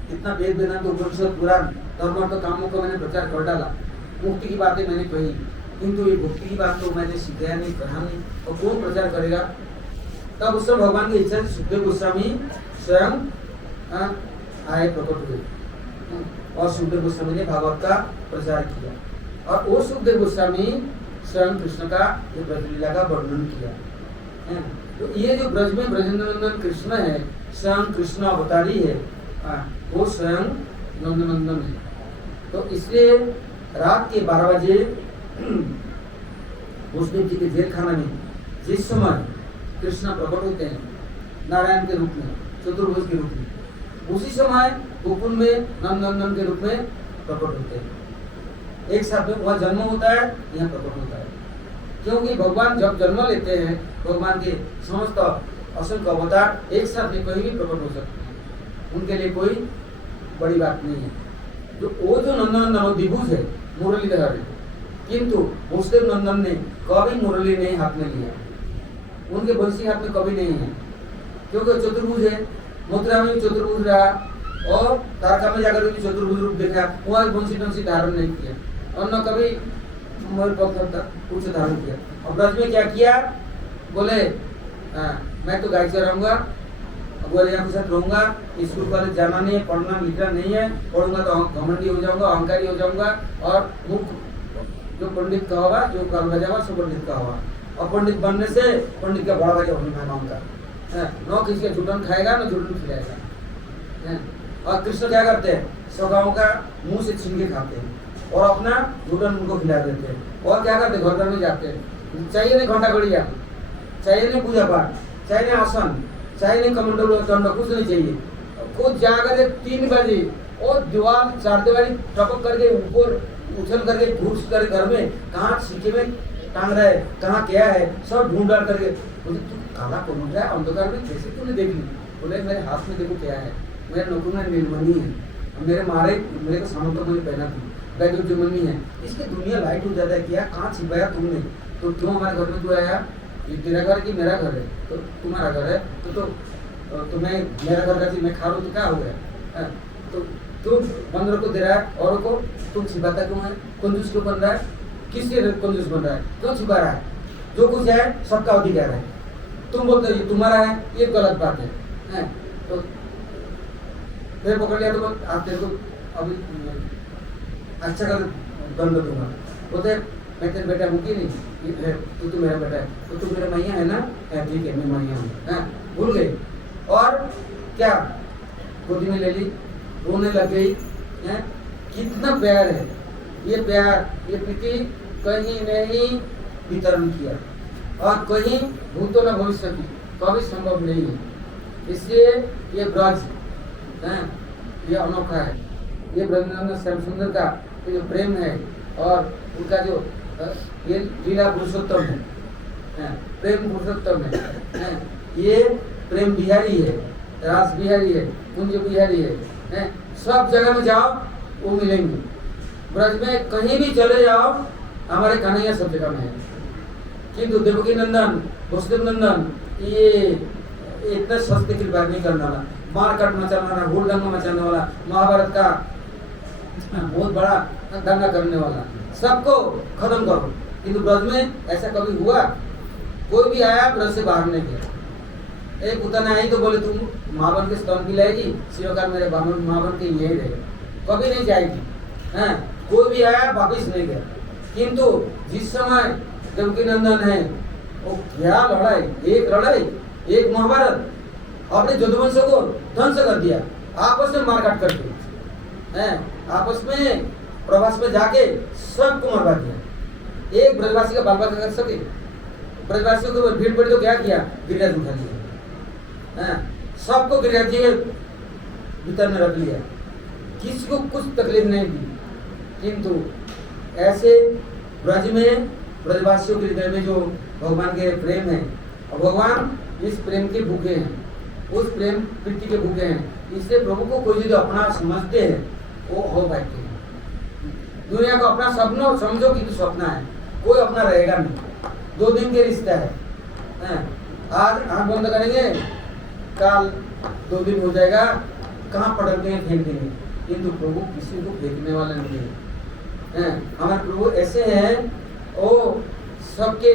इतना वेद वेदांत उपनिषद पुराण धर्म तो कामों का मैंने प्रचार कर डाला, मुक्ति की बातें मैंने कही, किंतु ये भक्ति की बात तो मैंने सिखाया नहीं, कहा नहीं, और कौन प्रचार करेगा। तब उस समय भगवान की इच्छा से सुखदेव गोस्वामी स्वयं आए, प्रकट हुए और सुखदेव गोस्वामी ने भागवत का प्रचार किया, और वो सुखदेव गोस्वामी स्वयं कृष्ण का ये ब्रजलीला का वर्णन किया। तो ये जो ब्रज में ब्रजेंद्रनंदन कृष्ण है, स्वयं कृष्ण अवतारी है, वो स्वयं नंदनंदन है। तो इसलिए रात के 12 बजे वसुदेव जी के जेल खाना में जिस समय कृष्ण प्रकट होते हैं नारायण के रूप में, चतुर्भुज के रूप में, उसी समय गोकुल में नंदनंदन के रूप में प्रकट होते हैं। एक साथ में वह जन्म होता है, यहाँ प्रकट होता है, क्योंकि भगवान जब जन्म लेते हैं, भगवान के समस्त असंख्य अवतार एक साथ में कहीं भी प्रकट हो सकते हैं, उनके लिए कोई बड़ी बात नहीं है। वो जो नंदनंदन द्विभुज है, मुरलीधर है, किंतु वसुदेव नंदन ने कभी मुरली नहीं हाथ में लिया, उनके बंसी हाथ में कभी नहीं है, क्योंकि चतुर्भुज है, मथुरा में भी चतुर्भुज रहा और द्वारका में जाकर भी चतुर्भुज रूप देखा, वहाँ बंसी धारण नहीं किया, और न कभी मयूर कुछ धारण किया। और ब्रज में क्या किया, बोले मैं तो गाय चराऊंगा, ग्वालिया के साथ रहूंगा, स्कूल कॉलेज जाना नहीं है, पढ़ना लिखना नहीं है, पढ़ूंगा तो घमंडी हो जाऊंगा, अहंकारी हो जाऊंगा, और मुख जो पंडित का होगा, जो कर बजावा सो पंडित का होगा, और पंडित बनने से पंडित का बड़ा बजा होने मानूंगा, न किसी का झूठन खाएगा न झूठन खिलाएगा। और कृष्ण क्या करते हैं, सगाओं का मुंह से छीन के खाते हैं और अपना झूठन उनको खिला देते हैं, और क्या करते घर घर में जाते हैं, चाहिए नहीं घंटा घड़िया, चाहिए नहीं पूजा पाठ, चाहिए नहीं आसन, चाहिए नहीं कमंडल दंड, कुछ नहीं चाहिए, खुद जाकर 3 बजे और दीवार 4 दीवारी टपक करके ऊपर उछल करके घुस कर घर में कहाँ सीखे में टांग रहा है, कहाँ क्या है, सब ढूंढ डाल करके, बोले तू काला कौन रहा है अंधकार में, कैसे तूने देख ली, बोले मेरे हाथ में देखो क्या है, मेरे नौकर में नीलमणि है, मेरे को सामने तो मैंने पहना थी, बैग जो मनी है, इसकी दुनिया लाइट हो जाता है, क्या कहाँ छिपाया तुमने, तो क्यों हमारे घर में तू आया, ये तेरा घर कि मेरा घर है, तो तुम्हारा घर है, तो मैं मेरा घर का चीज मैं खा रहा हूँ तो क्या हो गया, तो तू बंदरों को दे रहा है, औरों को तुम छिपाता क्यों है, कंजूस क्यों बन रहा है, किसके कंजूस बन रहा है, क्यों छिपा रहा है, जो कुछ है सबका अधिकार है, तुम बोलते हो तुम्हारा है, ये गलत बात है। तो फिर पकड़ लिया तो आप तेरे को अभी अच्छा कर दंड दूंगा, बोलते मैं तेरे बेटा हूँ कि नहीं, तू मेरा बेटा है, तो तू मेरा मैया है ना, ठीक है मैं मैया हूँ, भूल गई, और क्या गोदी में ले ली, रोने लग गई, कितना प्यार है, ये प्यार ये प्रीति कहीं नहीं वितरण किया, और कहीं भूतो न भविष्य की कभी संभव नहीं है। इसलिए ये ब्रज ये अनोखा है, ये ब्रजनंदन श्याम सुंदर का ये जो प्रेम है, और उनका जो ये लीला पुरुषोत्तम है, प्रेम पुरुषोत्तम है, ये प्रेम बिहारी है, रास बिहारी है, कुंज बिहारी है, सब जगह में जाओ वो मिलेंगे, ब्रज में कहीं भी चले जाओ हमारे कन्हैया सब जगह में है। किंतु देवकी नंदन, वसुदेव नंदन ये इतना सस्ते कृपा नहीं करने वाला, मारकाट मचाने वाला, हुड़दंगा मचाने वाला, महाभारत का बहुत बड़ा दंगा करने वाला, सबको खत्म करो। किंतु ब्रज में ऐसा कभी हुआ? कोई भी आया ब्रज से बाहर नहीं गया। एक पुतना आई तो बोले तुम महावन के स्तंभ की लाएगी, शिवकार मेरे महावन के यही रहे, कभी नहीं जाएगी। हैं, कोई भी आया वापिस नहीं गया। किंतु जिस समय देवकी नंदन है, वो क्या लड़ाई, एक महाभारत अपने यदुवंश को ध्वंस कर दिया, आपस में मारकाट करके, हैं, आपस में प्रवास में जाके सबको मरवा दिया। एक ब्रजवासी का बाल बाल कर सके? ब्रजवासियों के ऊपर भीड़ पड़ी तो क्या किया? गिरिराज उठा लिया, हैं, सबको गिरिराज जी के भीतर में रख लिया, किसी को कुछ तकलीफ नहीं दी। किंतु ऐसे ब्रज में ब्रजवासियों के हृदय में जो भगवान के प्रेम है, और भगवान इस प्रेम के भूखे हैं, उस प्रेम प्रीति के भूखे हैं, इसलिए प्रभु को कोई जो अपना समझते हैं वो हो बैठते हैं। दुनिया को अपना सपना समझो कि तो सपना है, कोई अपना रहेगा नहीं, 2 दिन के रिश्ता है, हैं? आज आँख बंद करेंगे, कल 2 दिन हो जाएगा, कहाँ पटक देंगे, फेंक देंगे। किंतु प्रभु किसी को फेंकने वाला नहीं है। हमारे प्रभु ऐसे हैं, वो सबके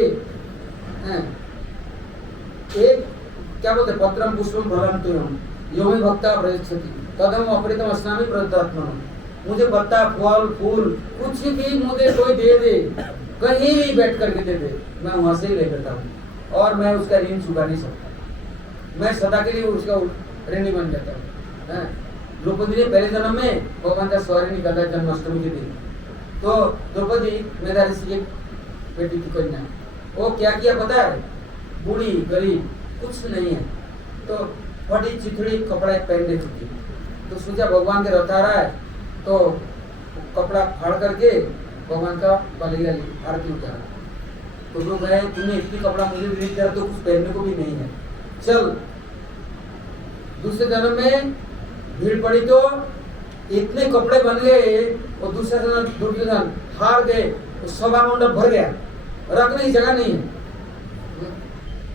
एक क्या बोलते, पत्रम पुष्पम फलम तुयम यो में भक्ता प्रयच्छति तदम अपरितम अस्नामि प्रदत्तात्मनः। मुझे पत्ता, फल, फूल कुछ भी मुझे कोई दे दे, कहीं भी बैठ करके दे दे, मैं वहां से ही ले लेता हूँ, और मैं उसका ऋण चुका नहीं सकता, मैं सदा के लिए उसका ऋणी बन जाता हूँ। द्रौपदी ने पहले जन्म में भगवान का सॉरी निकाला जन्माष्टमी के दिन। तो द्रौपदी मेधा ऋषि की बेटी की कन्या, वो क्या किया पता है? बूढ़ी गरीब कुछ नहीं है, तो फटी चिथड़ी कपड़ा पहन ले चुकी, तो सोचा भगवान के रथ आ रहा है, तो कपड़ा फाड़ करके भगवान का बलिया आरती उतारा। तो लोग गए, तुम्हें इतनी कपड़ा मुझे भी दिया तो कुछ पहनने को भी नहीं है, चल। दूसरे जन्म में भीड़ पड़ी तो इतने कपड़े बन गए, और दूसरे जन्म दुर्योधन हार गए, तो सभा मंडप भर गया, रखने की जगह नहीं है।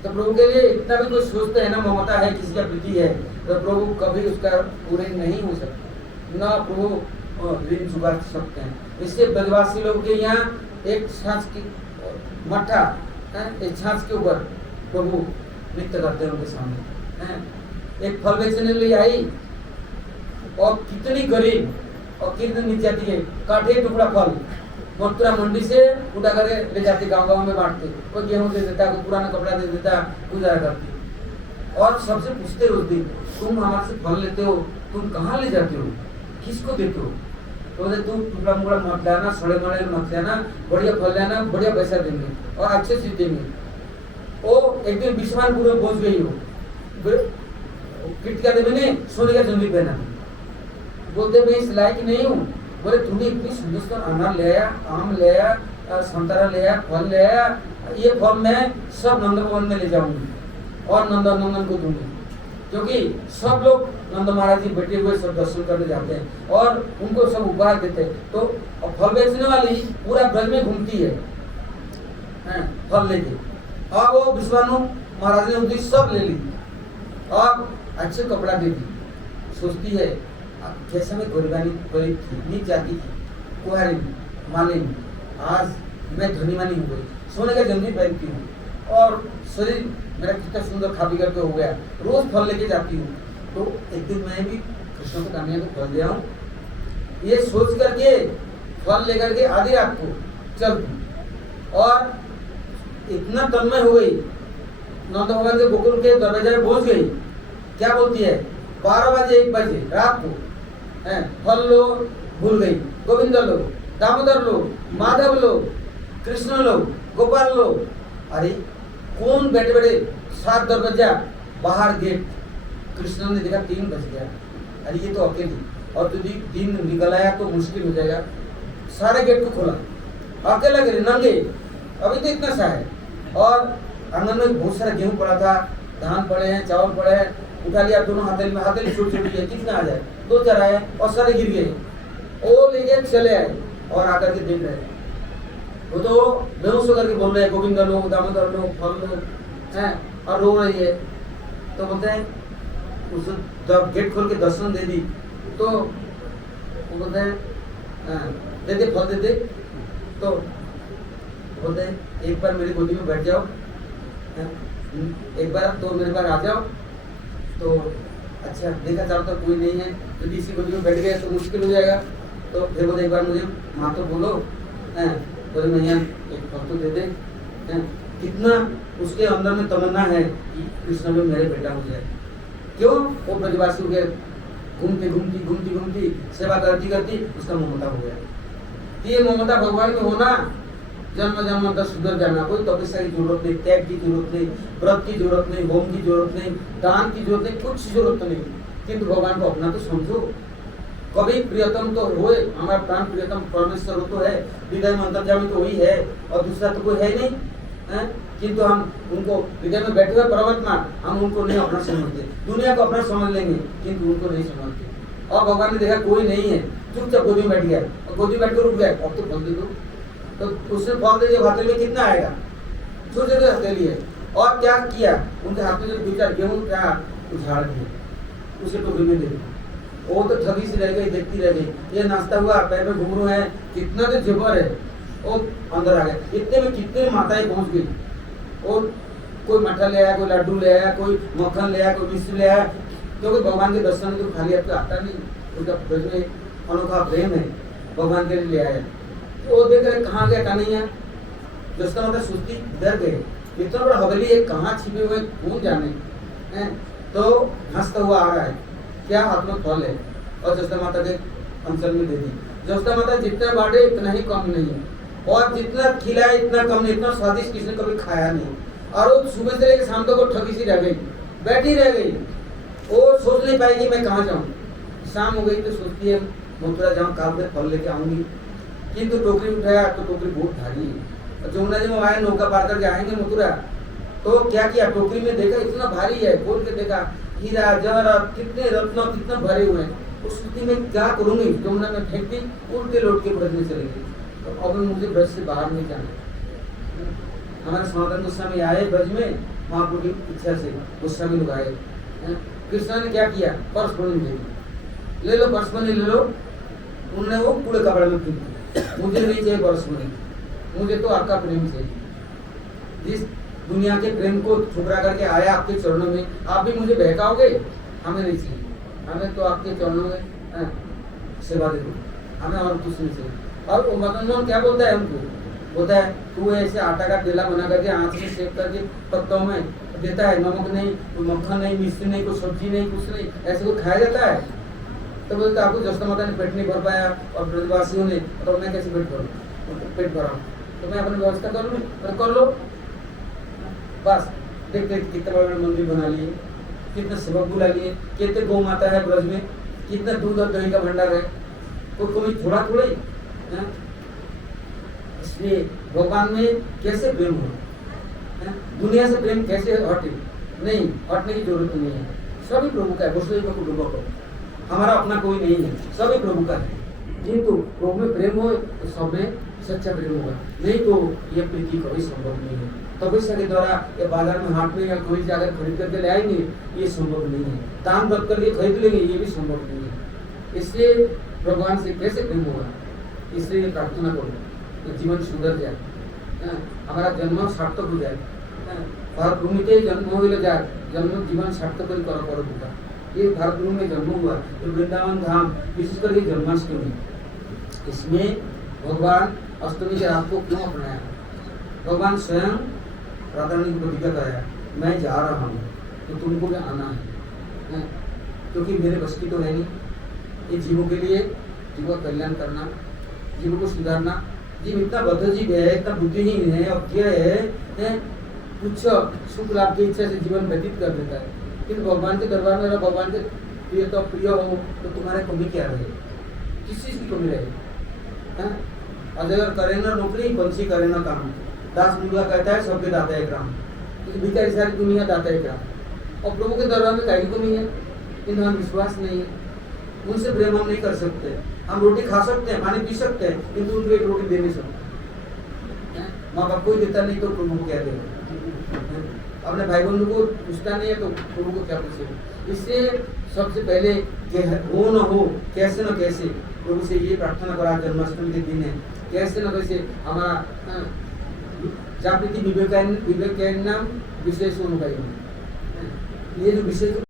तो प्रभु के लिए इतना भी कोई सोचते है ना, ममता है, किसी का प्रीति है, तो प्रभु कभी उसका पूरे नहीं हो सकता, ना प्रभु ऋण चुका सकते हैं। इससे ब्रजवासी लोग के यहाँ एक छाछ की मट्ठा, एक छाछ के ऊपर प्रभु नृत्य करते हैं उनके सामने। एक फल बेचने लिए आई, और कितनी गरीब और कितनी नीच जाती है, काटे टुकड़ा फल मथुरा मंडी से उठा कर ले जाते, गांव में बांटते, कोई गेहूं दे देता, कोई पुराना कपड़ा दे देता, गुजारा करती। और सबसे पूछते रोज दिन, तुम हमारे से फल लेते हो, तुम कहाँ ले जाते हो, किसको देते हो? तो तुम टुकड़ा मुकड़ा मत लाना, सड़े मड़े मत लेना, बढ़िया फल लेना, बढ़िया पैसा देंगे और अच्छे से देंगे। वो एक दिन विश्वानपुर में पहुंच गई हो, कृतिका देवी ने सोने का जंगली पहना, बोलते मैं इस लायक नहीं हूँ। बोले तूने इतनी सुंदर अनार ले आया, आम ले आया, संतरा ले आया, फल ले आया, ये फल मैं सब नंद भवन में ले जाऊंगी और नंदन को दूंगी, क्योंकि सब लोग नंद महाराज जी बैठे हुए सब दर्शन करने जाते हैं और उनको सब उपहार देते हैं। तो फल बेचने वाली पूरा ब्रज में घूमती है, फल लेके, और वो विश्वानु महाराज ने उनकी सब ले ली और अच्छे कपड़ा दे दी। सोचती है कैसे मैं गरीब थी, नीच जाती थी, कुहारी मालिन, आज मैं धनी मानी हो गई, सोने का जंगली पहनती हूँ और शरीर मेरा कितना सुंदर खा पी करके हो गया, रोज फल लेके जाती हूँ, तो एक दिन मैं भी कृष्ण को कामयाबी को फल दे आऊँ। ये सोच करके फल लेकर के आधी रात को चलती और इतना तन्मय हो गई, नंद भवन के गोकुल के दरवाजे में पहुंच गई। क्या बोलती है? 12 बजे 1 बजे रात को फल लो, भूल गई, गोविंद लो, दामोदर लो, माधव लो, कृष्ण लो, गोपाल लो। अरे कौन बैठे बैठे 7 दरवाजा बाहर गेट, कृष्ण ने देखा 3 बज गया, अरे ये तो अकेली, और तो दिन निकल आया तो मुश्किल हो जाएगा। सारे गेट को खोला, अकेला गिरे नंगे, अभी तो इतना सा है, और आंगन में बहुत सारा गेहूं पड़ा था, धान पड़े हैं, चावल पड़े हैं, उठा लिया दोनों हथेली में, हथेली छोटी छोटी है, कितना आ जाए, 2-4 आए और सारे गिर गए। वो लेके चले आए और आकर के देख रहे, वो तो बेहोश होकर के बोल रहे हैं गोविंद लो, दामोदर लो, फल लो, हैं, और रो रही है। तो बोलते हैं उस जब गेट खोल के दर्शन दे दी तो वो बोलते हैं दे दे फल दे दे। तो बोलते हैं एक बार मेरी गोदी में बैठ जाओ, हैं, एक बार तो मेरे पास आ जाओ। तो अच्छा देखा चारों तरफ कोई नहीं है, यदि इसी गोदी में बैठ गए तो मुश्किल हो जाएगा। तो फिर बोले एक बार मुझे माँ तो बोलो, हैं, बोले मैया एक फल तो दे दे, हैं। कितना उसके अंदर में तमन्ना है कि कृष्ण में मेरे बेटा हो जाए। क्यों? वो ब्रजवासियों के घूमती घूमती घूमती घूमती सेवा करती करती उसका ममता हो गया। ये ममता भगवान में होना, जन्म जन्म तक सुधर जाना, कोई तपस्या की जरूरत नहीं, त्याग की जरूरत नहीं, व्रत की जरूरत नहीं, होम की जरूरत नहीं, दान की जरूरत नहीं, कुछ जरूरत नहीं। किंतु भगवान को अपना तो समझो। कभी प्रियतम तो होए, हमारा प्राण प्रियतम परमेश्वर तो है, हृदय में अंतर्यामी तो वही है और दूसरा तो कोई है नहीं, है? किंतु हम उनको हृदय में बैठे हुए परमात्मा, हम उनको नहीं अपना समझते। दुनिया को अपना समझ लेंगे किंतु उनको नहीं समझते। और भगवान ने देखा कोई नहीं है, चुपचाप गोदी में बैठ गया और गोदी में बैठ कर रुक गया, अब तो फल दे दो। तो उसने फल दे दिया, हथेली में कितना आएगा? छोटे छोटे हथेली है। और क्या किया? उनके हाथ में जो दो चार गेहूं क्या उछाड़ दिए, उसे टोकरी में दे दिया। वो तो ठगी से रह गई, देखती रह गई। ये नाश्ता हुआ, पैर में घुंघरू है, कितना तो जेवर है, वो अंदर आ गया। इतने में कितने माताएं पहुंच गई, और कोई मठा ले आया, कोई लड्डू ले आया, कोई मक्खन ले आया, कोई मिश्री ले आया, क्योंकि भगवान के दर्शन में तो खाली आपको आता नहीं, उसका ब्रज में अनोखा प्रेम है, भगवान के लिए ले आया। तो वो देख रहे कहाँ गया, कहाँ नहीं है, जिसका मतलब सुस्ती डर गए, इतना बड़ा हवेली है, कहाँ छिपे हुए कौन जाने हैं। तो हंसता हुआ आ रहा है, क्या हाथ में फल है, और जस्ता माता के अंचल में दे दी। जस्ता माता जितना बांटे इतना ही कम नहीं, और जितना खिलाए इतना कम नहीं, इतना स्वादिष्ट किसी ने कभी खाया नहीं। और वो सुबह से लेकर शाम तक वो ठगी सी रह गई, बैठी रह गई, वो सोच नहीं पाएगी मैं कहाँ जाऊँ। शाम हो गई तो सोचती है मथुरा जाऊँ, काल में फल लेके आऊंगी। किंतु टोकरी उठाया तो टोकरी बहुत भारी है। जमुना जी में आए, नौका पार करके आएंगे मथुरा, तो क्या किया, टोकरी में देखा इतना भारी है, खोल के देखा हीरा जवाहरात कितने रत्न कितना भरे हुए हैं। उस स्थिति में क्या करूंगी, जमुना में फेंक दी, उल्टे लौट के ब्रज में चले गई। तो अब मुझे ब्रज से बाहर नहीं जाना। हमारे सनातन गोस्वामी आए ब्रज में, महाप्रभु की इच्छा से गोस्वामी लोग आए। कृष्ण ने क्या किया, पर्स पढ़ने दे दी, ले लो पर्स पढ़ने ले लो। उन्होंने वो पूरे कपड़े में फेंक दी, मुझे नहीं चाहिए पर्स पढ़ने, मुझे तो आपका प्रेम चाहिए। जिस दुनिया के प्रेम को ठुकरा करके आया आपके चरणों में, आप भी मुझे बहकाओगे, हमें नहीं चाहिए, हमें तो आपके चरणों में सेवा दे दो, हमें और कुछ नहीं चाहिए। और मदन क्या बोलता है हमको, बोलता है तू ऐसे आटा का बेला बना करके आँच में सेक करके पत्तों में देता है, नमक नहीं, कोई मक्खन नहीं, मिश्री नहीं, कोई सब्जी नहीं, कुछ नहीं, ऐसे कोई खाया जाता है। तो बोलते आपको जस्ता माता ने पेट नहीं भर पाया और ब्रजवासियों ने, तो मैं कैसे पेट भरूँ, पेट भरा, तो मैं अपनी व्यवस्था कर लूँ, कर लो बस। देख देख कितना बड़ा मंदिर बना लिए, कितने सेवक बुला लिए, कितने गौ माता है ब्रज में, कितना दूध और दही का भंडार है, कोई थोड़ा थोड़ा ही। इसलिए भगवान में कैसे प्रेम हो, दुनिया से प्रेम कैसे हटे, नहीं हटने की जरूरत नहीं है। सभी प्रभु का है, वसुदेव कुटुंब को, हमारा अपना कोई नहीं है, सभी प्रभु का है। किंतु प्रभु में प्रेम हो तो सब में सच्चा प्रेम होगा, नहीं तो ये प्रीति कभी संभव नहीं है। तपस्या के द्वारा या बाजार में हाट में या कोई जाकर खरीद करके ले आएंगे, ये संभव नहीं है। दान दत्त करके खरीद लेंगे, ये भी संभव नहीं है। इसलिए भगवान से कैसे प्रेम होगा, इसलिए प्रार्थना करो कि जीवन सुधर जाए, हमारा जन्म सार्थक हो जाए, भारत भूमि के जन्म हो जाए, जन्म जीवन सार्थक कर होगा। ये भारत भूमि में जन्म हुआ, तो वृंदावन धाम विशेष करके जन्माष्टमी, इसमें भगवान अष्टमी के रात को क्यों अपनाया, भगवान स्वयं राधा रानी को प्रतिज्ञा कराया, मैं जा रहा हूँ तो तुमको भी आना है, क्योंकि मेरे बस की तो है नहीं। ये जीवों के लिए, जीवों का कल्याण करना, जीवों को सुधारना। जीव इतना बद्ध जीव है, इतना बुद्धिहीन है, अज्ञ है, कुछ सुख लाभ की इच्छा से जीवन व्यतीत कर देता है। किंतु भगवान के दरबार में अगर भगवान के प्रिय तो प्रिय हो तो तुम्हारे कमी क्या रहे, किस चीज़ की कमी रहे। अगर करे ना नौकरी, पंछी करे ना काम, दास मुर्गा कहता है सबके दाता है राम, भिखारी सारी दुनिया दाता है राम। और प्रभु के दरबार में कहीं कमी है, किंतु हम विश्वास नहीं है, उनसे प्रेम हम नहीं कर सकते। हम रोटी खा सकते हैं, पानी पी सकते हैं, किंतु उनको एक रोटी दे नहीं सकते। माँ बाप कोई देता नहीं तो प्रभु को क्या देगा? अपने भाई बंधु को पूछता नहीं है तो प्रभु को क्या पूछेगा? इससे सबसे पहले हो न हो, कैसे न कैसे प्रभु से ये प्रार्थना करा। जन्माष्टमी के दिन है, कैसे न कैसे हमारा जागृति विवेकानंद विशेष ये जो विशेष